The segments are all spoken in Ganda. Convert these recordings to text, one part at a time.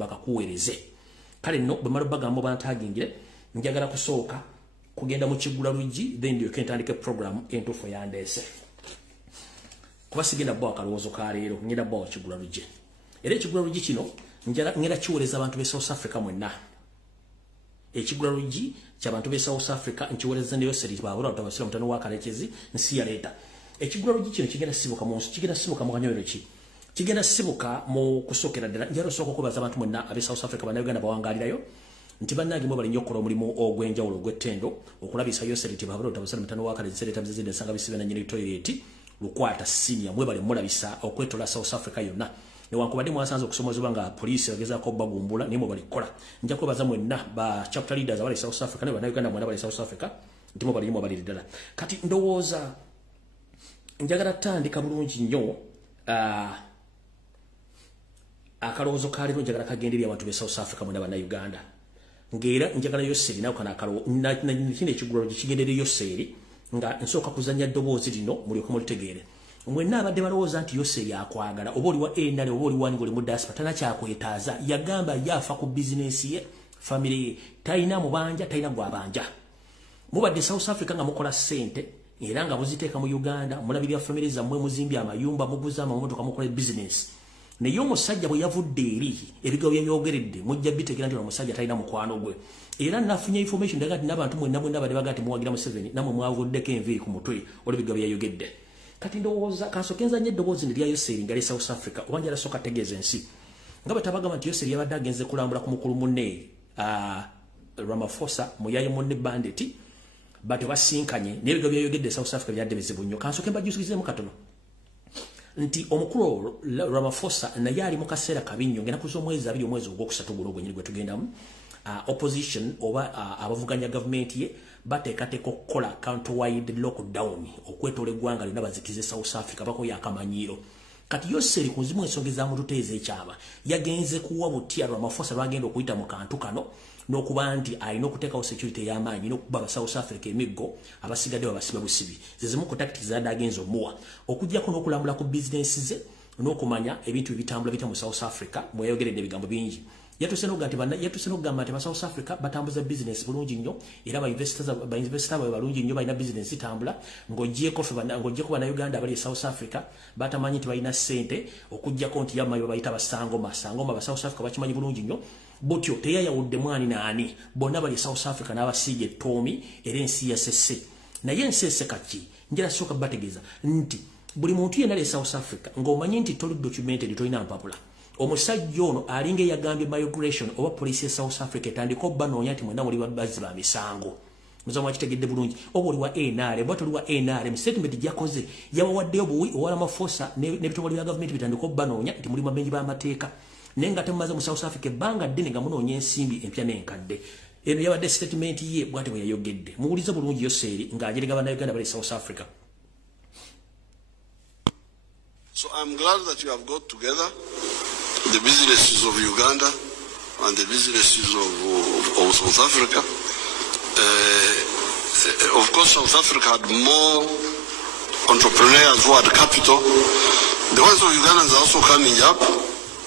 bakakuweereze kale no bamala bagamba bantagingire njagala kusooka kugenda mu Kigula Luggi then you can tandike program entuufu yandeese kuba sigenda bwa kalowoozo ka leero ngenda bwa Kigula Luggi era Kigula Luggi kino ngenda kiweereza abantu be South Africa mwenna Kigula Luggi ky'abantu be South Africa nkiweereza ne Yoseri baabula otabasira mutano wa Kalekezi nsi ya leta Kigula Luggi kino kigenda sibuka mu nsi kigenda sibuka mu kanyoero ki kigenda sibuka mu kusookera ddala njalo sooka okubaza abantu mwenna abe South Africa bannayuganda bawangalirayo nti bannange mwe bali nnyo okukola omulimu ogw'enjawulo ogw'ettendo okulabisa Yoseri baabula otabasira mutano wa Kalekezi leta bizizide nsanga bisibe na nyini toilet lukwata senior mwe bali mulabisa okwetola South Africa yonna newankubadde mwasanze okusomozebwa nga poliisi bagezaako bagumbula niye mwe balikola nja kwebaza mwenna ba chapter leaders abali South Africa ne bannayuganda mwenna bali South Africa nti mwe bali baliri ddala kati ndowooza njagala tandika bulungi nnyo akalowoozo ka leero njagala kagenderera abantu be South Africa mwenna bannayuganda ng'era njagala Yoseri nawe kana kino Ekigula Luggi kigenderera Yoseri nga nsooka kuzanya ddoboozi lino mulyoke mulitegeere mwenna abadde balowooza nti Yoseri akwagala oba oli wa NRM oba oli wani ng'oli mu diaspora tanakyakwetaaza yagamba yafa ku bizinesi ye famire ye talina mubanja talina gwabanja mubadde South Africa nga mukola ssente era nga muziteeka mu Uganda mulabirira famire zammwe muzimbye amayumba muguza amamotoka mukola bizinesi naye omusajja bwe yavudde eri ebigambo by'ebyogeredde mujja bitegeera nti omusajja talina mukwano gwe era nafunye information ndaga nti n'abantu mwenna badde baga nti muwagira Museveni namwe mwavuddeko enviiri ku mutwe olw'ebigambo byayogedde kati ndowooza kansooka enzanya eddoboozi ne lya Yoseri nga li South Africa oba njala sooka tegeeza ensi nga bwe tabagamba nti Yoseri yabadde agenze kulambula ku mukulu munne Ramaphosa muyaye munne banditi bate basinkanye n'ebigambo byayogedde South Africa byadde bizibu nnyo kansooka mbajjukirizemu katono nti omukulu Ramaphosa naye ali mu kaseera kabi nnyo ngenda kuza omwezi abiri omwezi ogwokusatu guno gwenyini gwe tugendamu opposition oba abavuganya gavumenti ye bateekateeka okukola countrywide lockdown okwetoola eggwanga lyonna bazikize South Africa bako yakamanyiiro kati Yoseri ku nzimu ensonga ezamututeeza ekyama yagenze kuwa butya Ramaphosa lwagenda okuyita mu kantu kano n'okuba nti alina okuteekawo security ey'amaanyi n'okuba aba South Africa emiggo abasigadde babasiba busibi zezimu ku tactics zadde agenza omuwa okuggyako n'okulambula ku bizinesi ze n'okumanya ebintu ebitambula bitya mu South Africa mweyogeredde ebigambo bingi yatuse n'okugamba nti aba South Africa batambuza business bulungi nnyo era ba investor balungi nnyo balina business itambula ng'oggyeko bannayuganda abali South Africa batamanyi nti balina ssente okuggyako nti yamayo bayita basangoma ba South Africa bakimanyi bulungi nnyo butyo teyayawudde mwani naani bonna bali South Africa n'abasiige ettoomi era ensi yasesse naye ensi essekaki njala sooka bategeeza nti buli muntu yenna ali South Africa ng'omanyi nti toli documented tolina mpapula omusajja ono alinga eyagambye migration oba poliisi ya South Africa etandika obbanoonya nti mwenna muli bazzi ba misango muzamu wakitegedde bulungi oba oli wa NRM oba toli wa NRM statement gyakoze yabawaddeyo buwi owala Ramaphosa n'ebitongole bya gavumenti bitandika obbanoonya nti muli bamenyi b'amateeka naye nga temumaze mu South Africa ebbanga ddene nga munoonya ensimbi empya n'enkadde eno yabadde statement ye bw'ate bwe yayogedde muwulize bulungi Yoseri ng'ajerega bannayuganda bali South Africa. So I'm glad that you have got together the businesses of Uganda and the businesses of South Africa. Of course, South Africa had more entrepreneurs who had capital. The ones of Uganda are also coming up,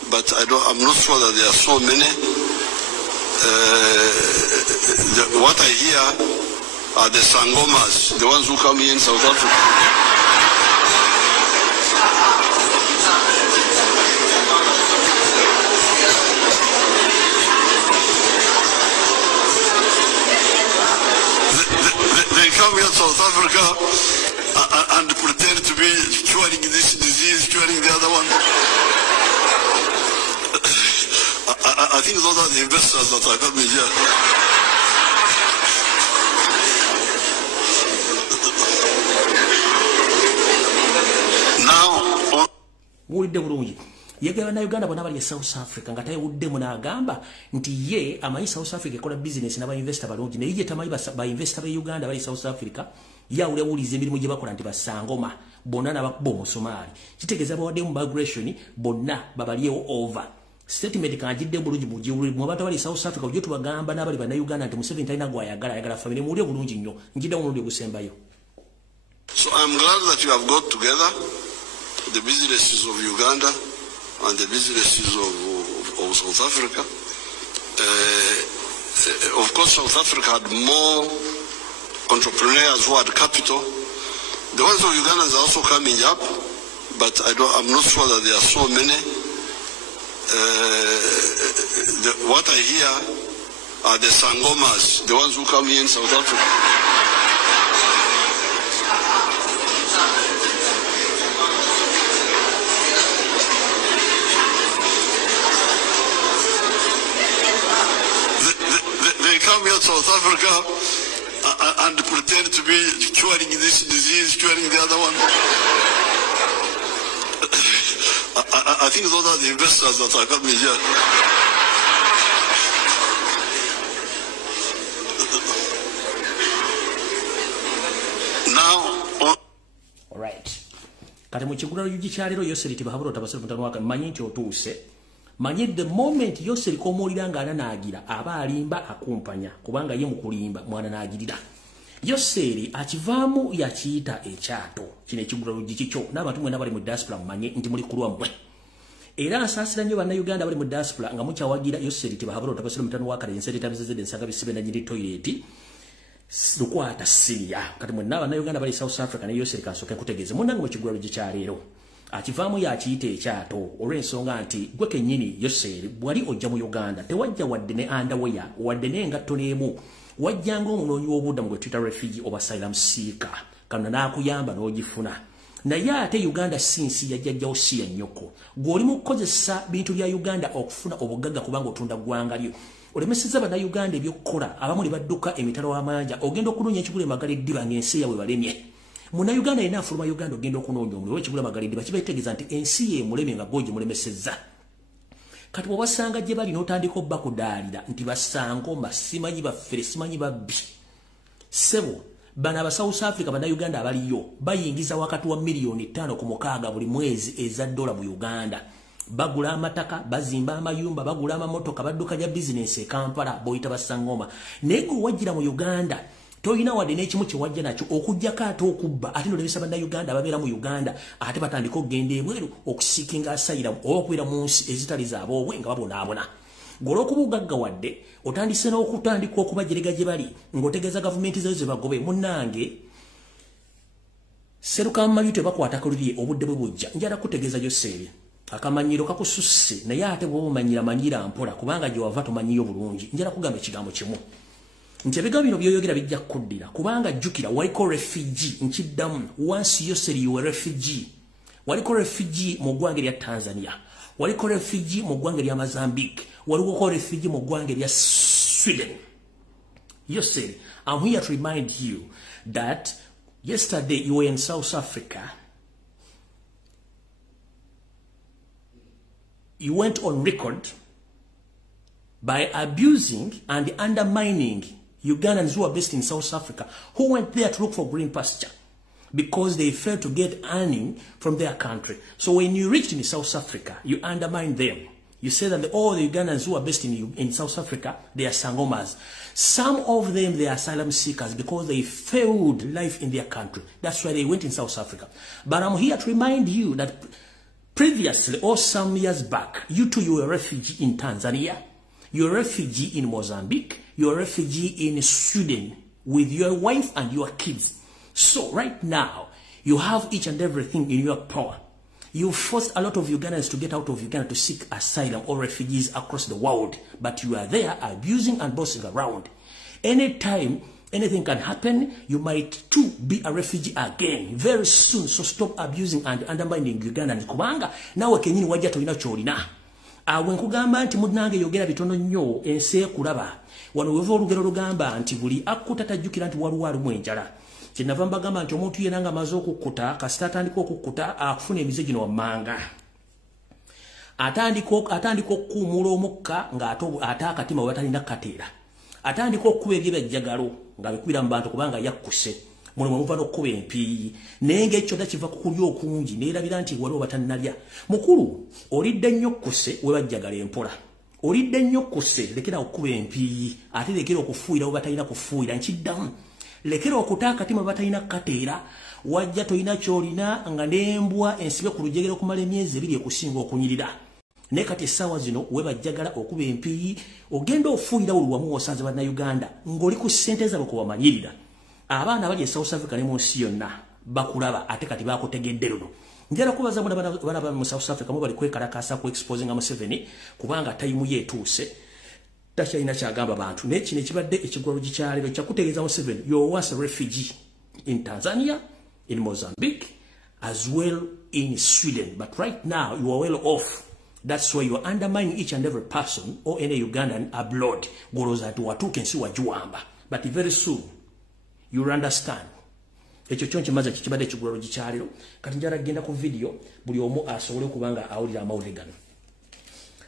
but I'm not sure that there are so many. What I hear are the Sangomas, the ones who come here in South Africa. Come here to South Africa and pretend to be curing this disease, curing the other one. I think those are the investors that are coming here. Now, yagala na Uganda bonna bali South Africa nga tayewudde munagamba nti ye amanyi South Africa ekola business n'aba investor balungi naye ye tamanyi ba investor be Uganda bali South Africa yawulewuliza emirimu gye bakola nti basangoma bonna n'abakuba omusumaali kitegeeza bawadde mu migration bonna babalyewo over statement kanjidde bulungi mu bantu bali South Africa ujjo tubagamba n'abali bana Uganda nti Museveni talina gwayagala family muwulire bulungi nnyo njidde omulundi ogusembayo. So I'm glad that you have got together the businesses of Uganda and the businesses of South Africa. Of course, South Africa had more entrepreneurs who had capital. The ones of Uganda are also coming up, but I'm not sure that there are so many. What I hear are the Sangomas, the ones who come here in South Africa. They come here to South Africa and pretend to be curing this disease, curing the other one. I think those are the investors that are coming here. Now, all right. Kati mu kigulalo yugikyalero Yoseri tibahabula otabasira mutano waka manyi nti otuuse. Manyi the moment Yoseri komuulira nga ananaagira aba alimba akumpanya kubanga ye mu kulimba mwana naagirira. Yoseri akivaamu yakiyita ekyato kino ekigulalo gikikyo n'abantu mwena bali mu diaspora mumanye nti muli kulwa mmwe. Era asaasira nnyo bannayuganda bali mu diaspora nga mukyawagira Yoseri tibahabula otabasira mutano waka enseri tabizezede ensanga bisibe na nyiri toilet. Lukwata Syria kati mwenna bannayuganda bali South Africa ne Yoseri kansoke kutegeeze munnange mu kigulalo gikyaleero. Akivaamu yakiyita ekyato olw'ensonga nti gwe kennyini Yoseri bwali ojja mu Uganda tewajja wadde ne underwear wadde n'engatto n'emu wajjanga omunoonyi w'obuddamu gwe tuyita refugee oba asylum seeker kano n'akuyamba n'ogifuna naye ate Uganda si nsi yajjajjawo si ya nnyoko gw'oli mu kukozesa bintu bya Uganda okufuna obugagga kubanga otunda ggwanga lyo olemesezza bannayuganda ebyokukola abamu ne badduka emitalo amanja ogenda okunoonya ekigula emagala eddiba ng'ensi yawe balemye. Munnayuganda yenna afuluma Uganda ogenda okunoonya omuliro w'ekigula magala eddiba kiba kitegeeza nti ensi ye muleme nga gwogi mulemesezza. Kati bw'obasanga gye bali n'otandika obbakudaalira nti basangoma simanyi baffere simanyi babbi. Ssebo bano aba South Africa bannayuganda abaliyo bayingiza wakati wa miliyoni 5 ku 6 buli mwezi eza dola mu Uganda. Bagula amataka, bazimba amayumba, bagula amamotoka, badduka ja business e Kampala boyita basangoma. Nego wajira mu Uganda toyina wadde n'ekimu kye wajja nakyo okujjako ate okubba ate n'olebesa bannayuganda ababeera mu Uganda ate batandika okugenda ebweru okusiikinga asayiramu oba okubeera mu nsi ezitali zaaboobwe nga babonaabona. Gw'olwokuba ogagga wadde otandise n'okutandika okubajerega gye bali ng'otegeeza gavumenti zayo ze bagobe munnange seruka mu mayute bakwata kuliri obudde bwe bujja njala kutegeeza Yoseri akamanyiro kakususse naye ate bw'omanyira manyira mpola kubanga gye wava tomanyiyo bulungi njala kugamba ekigambo kimu nti ebigambo bino by'oyogera bijja kuddira kubanga jjukira waliko refugee nkiddamu once Yoseri you were refugee waliko refugee mu ggwanga lya Tanzania waliko refugee mu ggwanga lya Mozambique waliko refugee mu ggwanga lya Sweden. Yoseri, I'm here to remind you that yesterday you were in South Africa. You went on record by abusing and undermining Ugandans who are based in South Africa, who went there to look for green pasture because they failed to get earning from their country. So when you reached in South Africa, you undermined them. You said that all the Ugandans who are based in South Africa, they are sangomas. Some of them, they are asylum seekers because they failed life in their country. That's why they went in South Africa. But I'm here to remind you that previously, or some years back, you too, you were a refugee in Tanzania. You're a refugee in Mozambique. You're a refugee in Sweden with your wife and your kids. So right now, you have each and everything in your power. You forced a lot of Ugandans to get out of Uganda to seek asylum or refugees across the world. But you are there abusing and bossing around. Anytime anything can happen, you might too be a refugee again very soon. So stop abusing and undermining Ugandans. Kubanga nawe kenyini wajja tolina kyolina. Awe nkugamba nti munnange yogera bitono nnyo ensi ekulaba. Wano weva olugero lugamba nti buli akkuta tajjukira nti waliwo alimu enjala. Kyenava mbagamba nti omuntu yenna nga amaze okukkuta kasita atandika okukkuta akufuna emize gino wammanga. Atandika okukuumula omukka ng'ate akatima we batalina kateera. Atandika okukuba ebyebajjagalo nga bikubira mu bantu kubanga yakkuse. Muno muva n'okkuba empiiyi. Naye ng'ekyo kiva ku kulya okungi neerabira nti waliwo batannalya. Mukulu, olidde nnyo kkuse we bajjagala empola. Olidde nnyo kkuse lekera okkuba empiiyi ate lekera okufuuyira we batalina kufuuyira nkiddamu. Lekera okuta akatima we batalina kateera wajja tolina kyolina nga n'embwa ensibe ku lujegere okumala emyezi 2 ekusinga okunyirira. ne kati essaawa zino we bajjagala okuba empiyi ogenda ofuuyira oluwamu osanze bannayuganda ng'oli ku ssente zaabwe kwe bamanyirira abaana bali e South Africa ne mu nsi yonna bakulaba ate kati bakutegedde luno njala kubaza bana mu South Africa mu bali kwekalakasa ku exposing Museveni kubanga tayimu yeetuuse takyalina kyagamba bantu naye kino ekibadde ekigwalo gikyaliro kyakutegeeza Museveni you was a refugee in Tanzania, in Mozambique, as well in Sweden. But right now, you are well off. That's why you are undermining each and every person or any Ugandan abroad. But very soon, you'll understand. Ekyo kyonki maze kikibadde ekigwalo gikyaliro kati njala genda ku video buli omu asobole okubanga awulira amawulire gano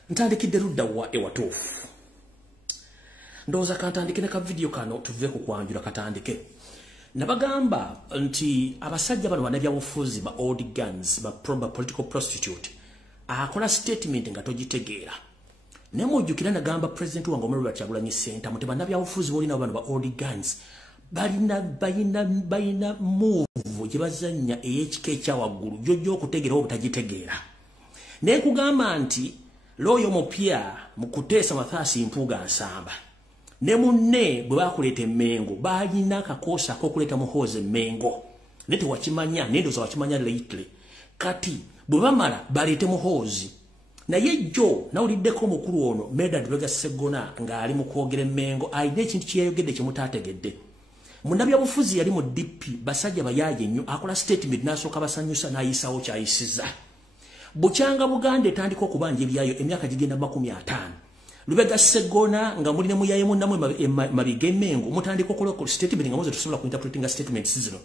ntandikidde ludda wa ewatuufu ndowooza kantandike ne ka video kano tuve ku kwanjula katandike nabagamba nti abasajja bano bannabyabufuzi ba old guns ba political prostitute akola statement nga togitegeera naye mujjukira nagamba president wange Omuliro Kyagulanyi Ssentamu muti bannabyabufuzi boolina bano ba old guns balina move gye bazannya ey'ekika ekyawaggulu gyojja okutegeera oba butagitegeera naye kugamba nti looyo mupya mu kuteesa Mathaasi Mpuuga Nsamba ne munne bwe bakuleeta Emmengo balina akakoosa ak'okuleeta Muhoozi Emmengo naye tewakimanya naye ndowooza wakimanya lately kati bwe bamala baleete Muhoozi naye jjo nawuliddeko omukulu ono Medard Lwega Sseggona ng'ali mu kwogera Emmengo alina ekintu kye yayogedde kye mutaategedde munnabyabufuzi yali mu DP basajja bayaaye nnyo akola statement n'asooka basanyusa n'ayisaawo kyayisiza bukyanga Buganda etandika okubanja ebyayo emyaka gigenda 50 Lubega Sseggona nga muli ne muyaye munnamwe Mabiga Emmengo mutandika okola statement nga muze tusobola ku interpreting statements zino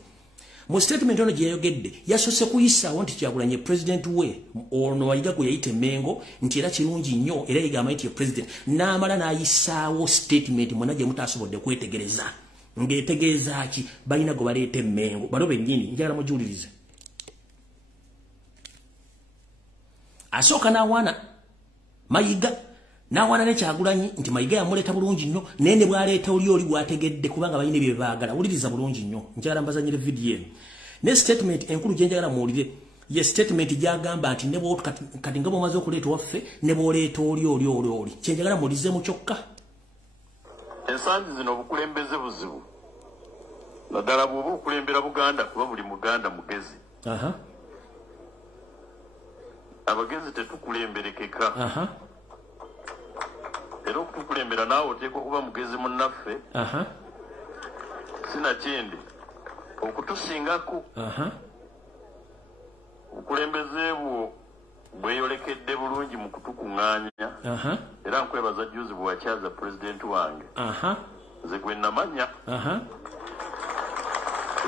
mu statement ono gye yayogedde yasose kuyisaawo nti Kyagulanyi president we ono Mayiga gwe yayita Emmengo nti era kirungi nnyo era yegamba nti ye president n'amala n'ayisaawo statement mwonna gye mutaasobodde kwetegereza ng'etegeeza ki balina gwe baleeta Emmengo bano bennyini njagala mujuulirize asooka n'awaana Mayiga n'awaana ne Kyagulanyi nti Mayiga yamuleeta bulungi nnyo naye ne bwaleeta oli bwategedde kubanga balina ebyo baagala wuliriza bulungi nnyo njagala mbazanyire video eno ne statement enkulu gye njagala muwulire ye statement gyagamba nti ne kati nga bw'omaze okuleeta waffe ne bw'oleeta oli kye njagala muwulizemu kyokka ensangi zino obukulembeze buzibu naddala bw'oba okulembera Buganda kuba buli Muganda mugezi abagezi tetukulemberekeka era okutukulembera naawe oteeka okuba mugezi munnaffe sinakindi okutusingako obukulembeze bwo bweyolekedde bulungi mu kutukuŋŋaanya era nkwebaza juzi bwe wakyaza pulezidenti wange nze gwe namanya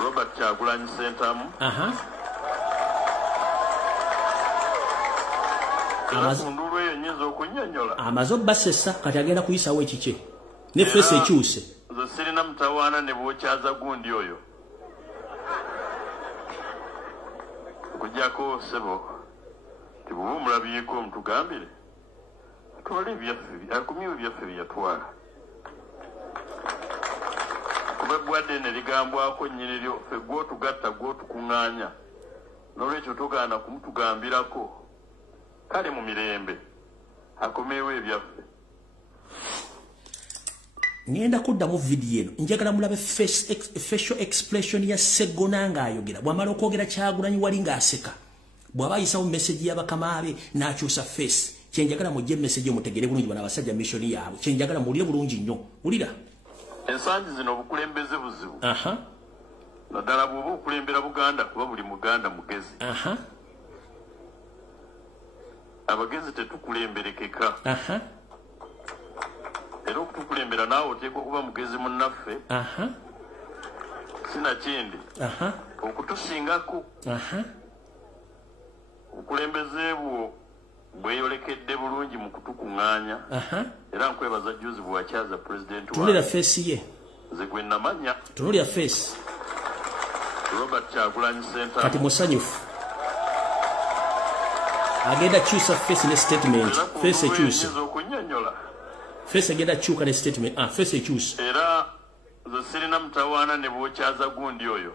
Robert Kyagulanyi Ssentamu kundulu eyo nnyinza okunnyonnyola amaze obbasesa kati agenda kuyisaawo ekikye ne feesi ekyuse nze sirina mutawaana ne bwokyaza gundi oyo okuggyako ssebo tibwe mulabyeko mutugambire atwala ebyaffe akumyewo ebyaffe byeyatwala kuba ebbwadde ne ligambwako nnyini lyo ffe gw'otugatta gw'otukuŋŋaanya n'olwekyo togaana kumutugambirako kale mu mirembe akomeewo ebyaffe ngenda kuddamu video eno njagala mulabe facial expression ya Sseggona ng'ayogera bw'amala okwogera Kyagulanyi wali ng'aseka bw'aba ayisawo message y'abakamaabe n'akyusa face kyenjagala mujje message omutegere bulungi bano abasajja mission yaabwe kyenjagala muwulire bulungi nnyo wulira ensangi zino obukulembeze buzibu naddala bw'oba okulembera Buganda kuba buli Muganda mugezi abagezi tetukulemberekeka era okutukulembera naawe oteeka okuba mugezi munnaffe sinakindi okutusingako obukulembeze bwo bweyolekedde bulungi mu kutukuŋŋaanya era nkwebaza juzi bwe wakyaza pulezidenti tunulira feesi ye nze gwe namanya tunulira feesi Robert Kyagulanyi Ssentamu kati musanyufu agenda kyusa feesi ne statement feesi ekyuse feesi agenda kyuka ne statement feesi ekyuse era nze sirina mutawaana ne bwokyaza gundi oyo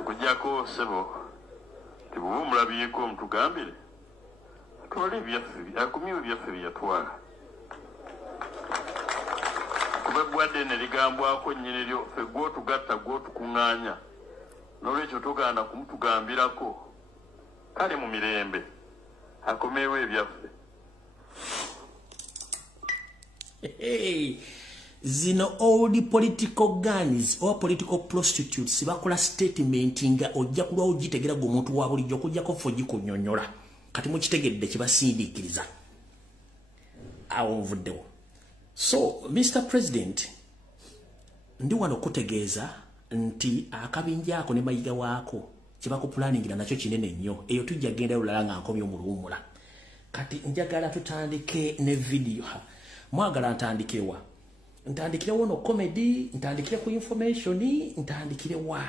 okuggyako ssebo tibwe mulabyeko mutugambire twale ebyaffe akumyewo ebyaffe byeyatwala kuba eggwadde ne ligambwako nnyini lyo ffe gw'otugatta gw'otukuŋŋaanya n'olwekyo togaana kumutugambirako kale mu mirembe akomeewo ebyaffe. Zino old political guns or political prostitutes bakola statement nga ojja kulwa ogitegera go muntu wa bulijjo kujjako fo gikunyonyola kati mukitegedde kibasindiikiriza awo nvuddewo. So Mr. President, ndi wano kutegeeza nti akabinja ako ne mayiga waako kibako planningira nakyo kinene nnyo eyo tujja genda olala nga nkomyo mu luwumula. Kati njagala tutandike ne video. Mwagala ntandikewa. Ntandikire wono comedy, ntandikire ku information, ntandikire wa.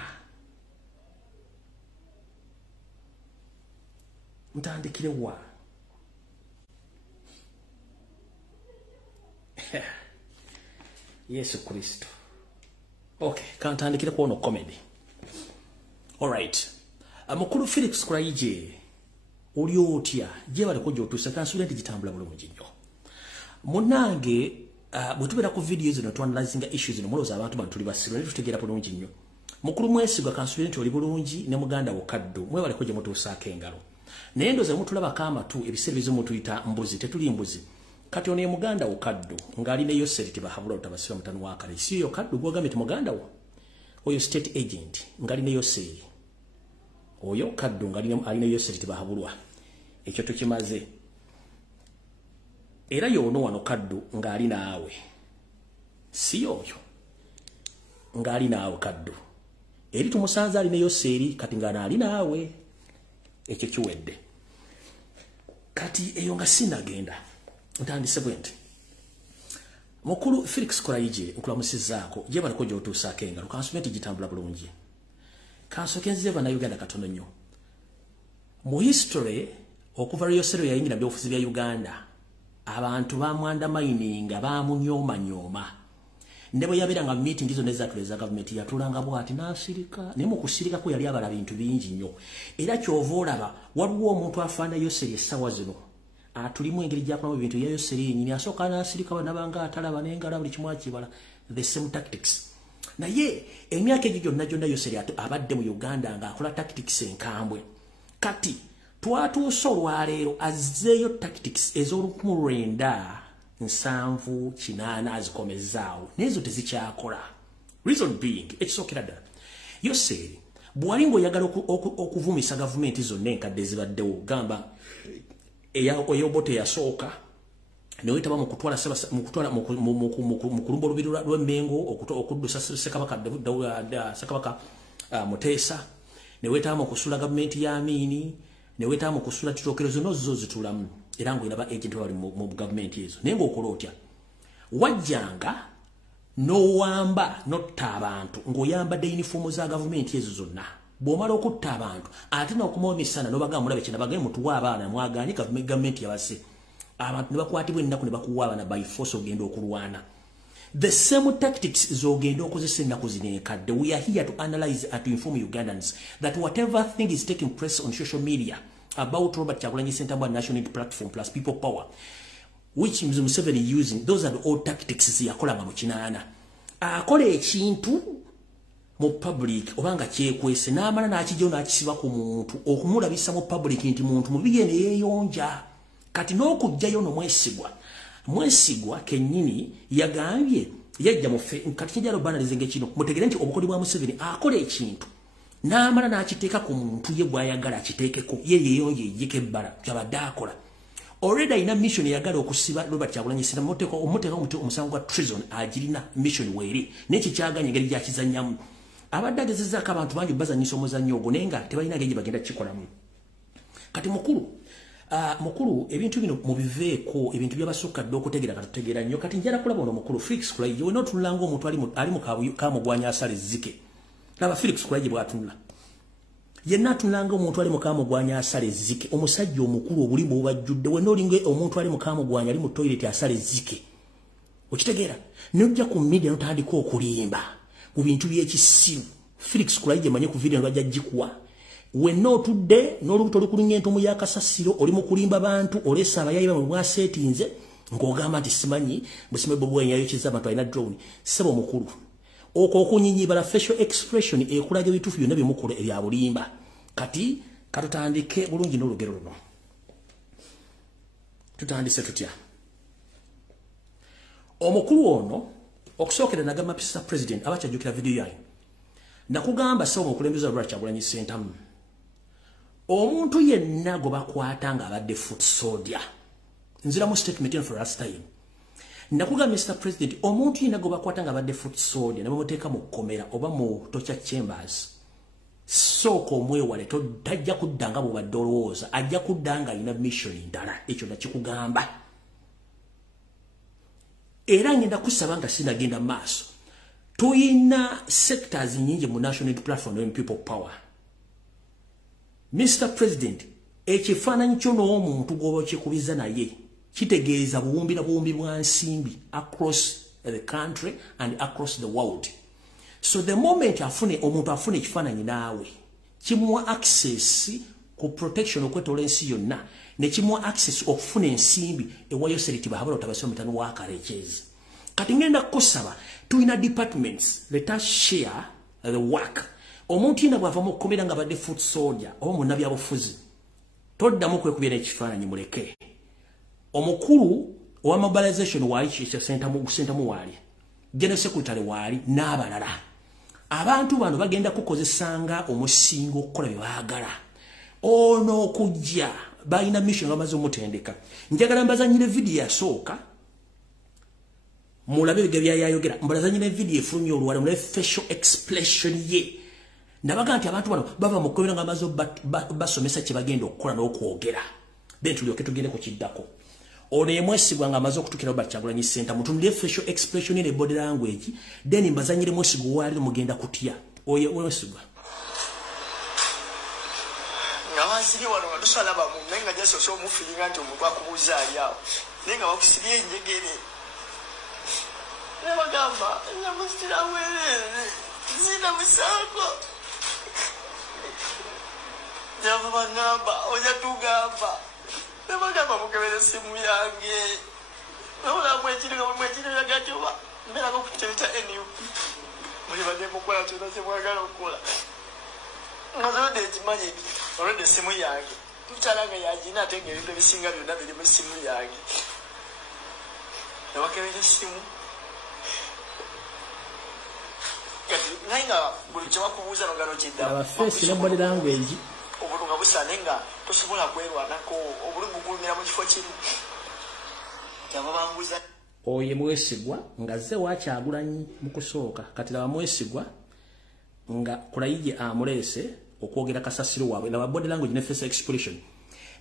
Ntandikire wa. Yesu Kristo. Okay, kantandikire ku wono comedy. All right. Mukulu Felix Kuraije oli otya je bali kujja otusa kansula ndi gitambula bulungi nnyo. Munange bwetubera ku videos zino tuanalyzinga issues zino muloza abantu bantuli basiro ne tutegera bulungi nnyo. Mukulu Mwesigwa kansula ndi oli bulungi ne muganda Wakaddu mwe bali kujja mutusaako engalo. Naye ndoza mutulaba kama tu ebiseera bizimu tuyita mbuzi tetuli mbuzi. Kati ono ye muganda Wakaddu ngali ne Yoseri tibahabula utabasiba mutanu wa kale. Si yo Kaddu gwogamye ti muganda wo. Oyo state agent ngali ne Yoseri. Oyo Kaddu ngali alina Yoseri tibahabulwa. Ekyo tukimaze. Era yono wano Kaddu ngali naawe. Si oyo. Ngali naawe Kaddu. Eri tumusanza ali ne Yoseri kati ngana ali naawe. Ekyo kiwedde. Kati eyo nga sinagenda. Ntandise bwenti. Mukulu Felix Kuraije nkulamusizaako je bali kujja otusaako engalo kansumenti gitambula bulungi. Kansokenzize bana Uganda katono nnyo. Mu history okuva Yoseri yayingira mu ofisi bya Uganda abantu bamwanda mining bamunyoma. Ndebo yabiranga meeting izo nezatuleza government yatulanga bwati nasirika ne mu kusirika ko yali abala bintu bingi nnyo. Era kyovolaba waliwo omuntu afanda Yoseri esawa zino. Tulimu engeri gyakulamu bintu ya Yoseri nyini asoka nasirika banabanga atalaba n'engala buli kimu akibala. The same tactics. Na ye emyaka egyo gyonna Yoseri abadde mu Uganda nga akola tactics enkambwe. Kati twatuusa olwaleero azzeeyo tactics ez'olukumulwenda 7-8 azikomezaawo n'ezo tezikyakola. Reason being ekisookera ddala Yoseri bw'ali ng'oyagala okuvumisa gavumenti zonna enkadde zibaddewo gamba eyobote yasooka newetaba mu kutwala mu kulumba olubiri lw'Emmengo okuddusa Ssekabaka Muteesa newetaba mu kusula gavumenti ya Amini newetaba mu kusula Kitokero zino zo zitulamu era ng'olaba agent bali mu gavumenti ezo naye ng'okola otya wajjanga n'owamba n'otta abantu ng'oyambadde yunifoomu za gavumenti ezo zonna bw'omala okutta abantu ate n'okumawo emisana n'obagamba mulabe kino bagende mutuwa abaana mwagaanye gavumenti yabase abantu ne bakwatibwa ennaku ne bakuwa abaana by force ogenda okulwana. The same tactics zogenda okozesa ennaku zino enkadde. We are here to analyze and to inform Ugandans that whatever thing is taking place on social media about Robert Kyagulanyi Ssentamu National Unity Platform plus People Power, which Mzee Museveni using, those are the old tactics ziyakolanga mu kinaana. Akola ekintu mu public obanga kyekwese n'amala n'akijjayo n'akisiba ku muntu okumulabisa mu public nti muntu mubiye ne yeeyonja. Kati n'okujjayo no Mwesigwa kennyini yagambye yajja mufe kati kijalo banalizenga kino mutegere nti obukodi bwa Museveni akola ekintu n'amala n'akiteeka ku muntu ye bw'ayagala akiteekeko ye yeeyonja ejjeko ebbala kyabadde akola. Already ina mission yagala okusiba Robert Kyagulanyi Ssentamu omuteka omusango gwa treason agirina mission weeri n'ekyo kyaganya engeri gyakizannyamu. Abadde agezezzaako abantu bangi bazanyisa omuzannyo ogwo naye nga tebalina ngeri bagenda kukikolamu. Kati mukulu ebintu bino mubiveeko ebintu byabasukka dde okutegeera katutegeera nnyo. Kati njala kulaba ono mukulu Felix Kuraije wena otulanga omuntu ali mu kamugwanya asala ezzike. Laba Felix Kuraije bw'atunula yenna atunulanga omuntu ali mu kamugwanya asala ezzike omusajja omukulu obulimu obubajjudde wena olinga omuntu ali mu kamugwanya ali mu toilet asala ezzike okitegeera n'ojja ku media n'otandika okulimba ku bintu by'ekisiru. Felix Kuraije manye ku video lwajja gikuwa wenna otudde n'olubuto lukulunya entomo ya kasasiro oli mu kulimba bantu olesa abayayi bamwe bwaseetinze ng'ogamba nti simanyi busime bobwe yayokyeza abantu alina drone sebo mukulu okwo okunyinyiibala facial expression ekulaga ebituufu byonna byemukola ebya bulimba kati katutandike bulungi n'olugero luno tutandise tutya omukulu ono okusookera nagamba Mr. President abakyajjukira video yayi nakugamba sebo mukulembeza lwa Kyagulanyi Ssentamu omuntu yenna gwe bakwata nga abadde foot soldier nzira mu statement for last time nakuga Mr. President omuntu yenna gwe bakwata nga abadde foot soldier nabamuteeka mu kkomera oba mu torture chambers soko omwewale tajja kudda nga bw'obadde olowooza ajja kudda nga alina mission ndala ekyo nakikugamba era ngenda kusaba nga sinagenda maaso tuyina sectors nyingi mu national platform and people power Mr. President ekifaananyi kyo n'omuntu gw'oba okikubiza naye kitegeeza buwumbi na buwumbi bwa nsimbi across the country and across the world. So the moment omuntu afune ekifaananyi naawe kimuwa access ku protection okwetola ensi yonna ne kimuwa access okufuna ensimbi ewayo seritiba habalo tabasoma mitano wa karekyezi kati ngenda kusaba tuyina departments let us share the work omuntu ina bwava mu kkomera nga badde foot soldier oba munabya bufuzi toddamu kwekubira ekifaananyi muleke omukulu owa mobilization waali kisa center mu waali general secretary waali n'abalala abantu bano bagenda kukozesanga omusingo okukola bye baagala ono okujja balina mission nga bamaze omutendeka njagala mbazanyire video yasooka mulabe ebigabya yayogera mbazanyire video efulumye olwala mulabe facial expression ye nabaga nti abantu bano bava mu kkomera nga bamaze basomesa kye bagenda okukola n'okwogera then tulyoke tugende ku kiddako ono yemwesigwa nga amaze okutukira ba Kyagulanyi Ssentamu mutunulire facial expression ne body language then mbazanyire mwesigwa wali mugenda kutya oye mwesigwa nga wasiri wano wadusala ba mu nenga jaso so mu feeling anti omuntu akubuza ali awo nenga bakusirie njegere ne bagamba nyamusira wele zina musako java bagamba oja tugamba ne bagamba mukebere simu yange nola mwekiri yagajoba mbera ko kucheta NUP muri bade mukola cyona se mwagala okola ngazode ekimanyi already simu yange tuchalanga yagina atenge ibyo bisinga byonna biri mu simu yange nabakebere simu kati nanga buli cyo bakubuza ngano kidda aba face ne body language obulunga busanenga tosobola kwerwanako obulungu gulumira mu kifo kimu kyababambuza oye mwesigwa nga ze wa Kyagulanyi mu kusooka kati laba mwesigwa nga kulayije amulese okwogera kasasiro waabwe laba body language ne face expression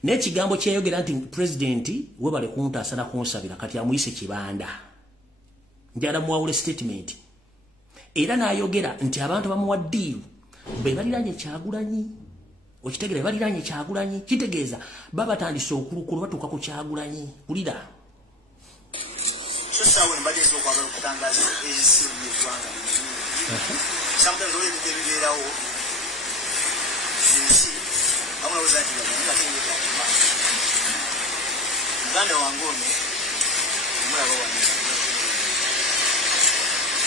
n'ekigambo kyeyogera nti president we bale kuntaasa na kunsabira kati amuyise kibanda njala muwawule statement era n'ayogera nti abantu bamuwa deal be baliranye Kyagulanyi okitegere baliranye Kyagulanyi kitegeeza babatandise okulukulu batuuka ku Kyagulanyi kulira sawa mbadde zo kwagala okutangaza ensi y'eggwanga sometimes oyo ebigerawo ensi amunabuza nti bagatengeka muganda wange ono omulaba wange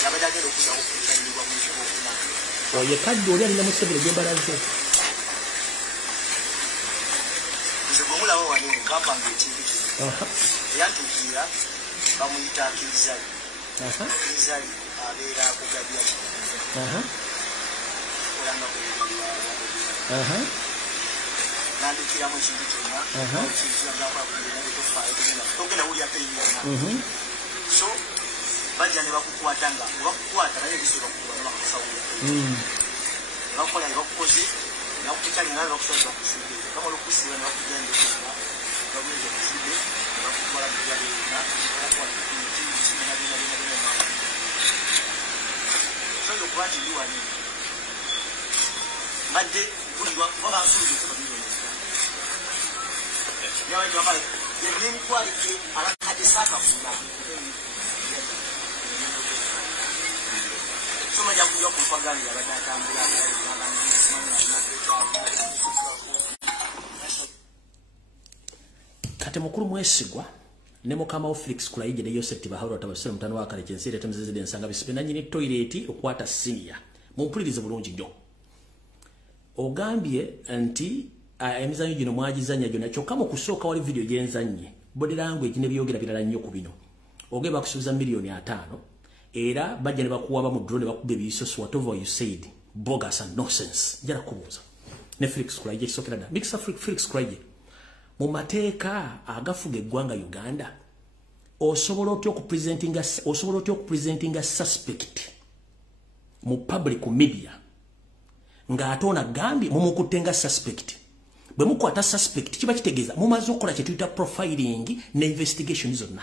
abadde agenda okuzaako okutanirwa mu nsi okuna oye kadde oli alina musebere gyembalaze nze gwemulaba wano kampanga ekintu kino eyantuukira bamuyita Kirizali Kirizali abeera kugabya olanga nandikiramu ekintu kyonna togenda wulya peyiyona so bajja ne bakukwata nga bakukwata naye ebisoka kukuba nebakasawulya nebakukola nebakukoze nakukitali naye bakusoza bakusibe bamala okusiba nebakujandekera babuyinza okusibe nebakukola nebyaleena sondo okuba nti ndi wani mbadde mpulirwa kuba bansuubiza okuba miliyoni yenenkwalike abakadde saakafuna somajja kuja kumpaganira abadde atambula Kati mukuru mwesigwa ne mukama wa Felix Kulaije ne Joseph Bahoro tabasira mutano wa Kalejensi leta mzizide nsanga bisipena nyini toilet okwata senior mumpulirize bulungi nnyo ogambye anti emizanyo gino mwagizanya gyo nakyo kama kusooka wali video genzanye body language ne byogera birala nnyo ku bino ogeba kusubiza milioni 5 era bajja ne bakuwaba mu drone bakubye bisoso whatever you said bogus and nonsense jara kubuza ne Felix Kulaije kisokera da mix Felix Kulaije mu mateeka agafuga eggwanga Uganda osobola otyo ku presentinga suspect mu public media nga atona gambi mumukutenga suspect bwe mukwata suspect kiba kitegeeza mumaze okola kye tuyita profiling ne investigation zonna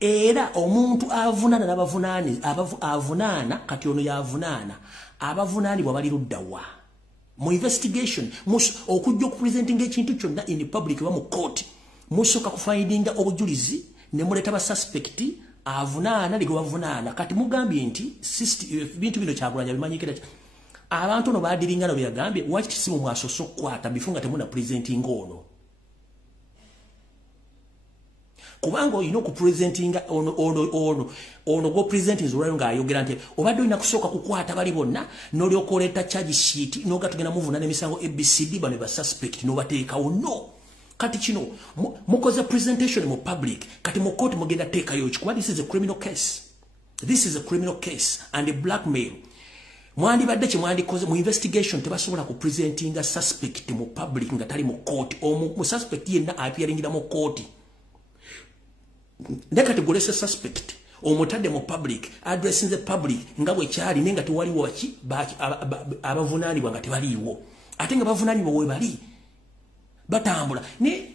era omuntu avunana n'abavunaani avunaana kati ono yavunaana abavunaanibwa bali luddawa mu investigation okujja okupresentinga ekintu kyonna in public wa mu court musoka kufindinga obujulizi ne muleta ba suspect avunaana ligwa avunaana kati mugambye nti bintu bino Kyagulanyi bimanyikira abantu no badiringa no byagambye waki kisimu mwasoso kwata bifunga temuna presenting ono kubanga oyino ku presentinga ono go presenting zulayo nga ayogera nti obadde oyina kusooka kukwata bali bonna n'olyokoleta charge sheet n'oga tugenda muvuna n'emisango ABCD bane ba suspect n'obateekawo no kati kino mukoze presentation mu public kati mu court mugenda teekayo kuba this is a criminal case and a blackmail mwandibadde kye mwandikoze mu investigation tebasobola ku presentinga suspect mu public nga tali mu court mu suspect yenna appearingira mu court ndekati golese suspect omutadde mu public addressing the public nga bwe kyali nenga tewaliwo waki abavunaanibwa nga tebaliiwo ate nga bavunaanibwa we bali batambula ne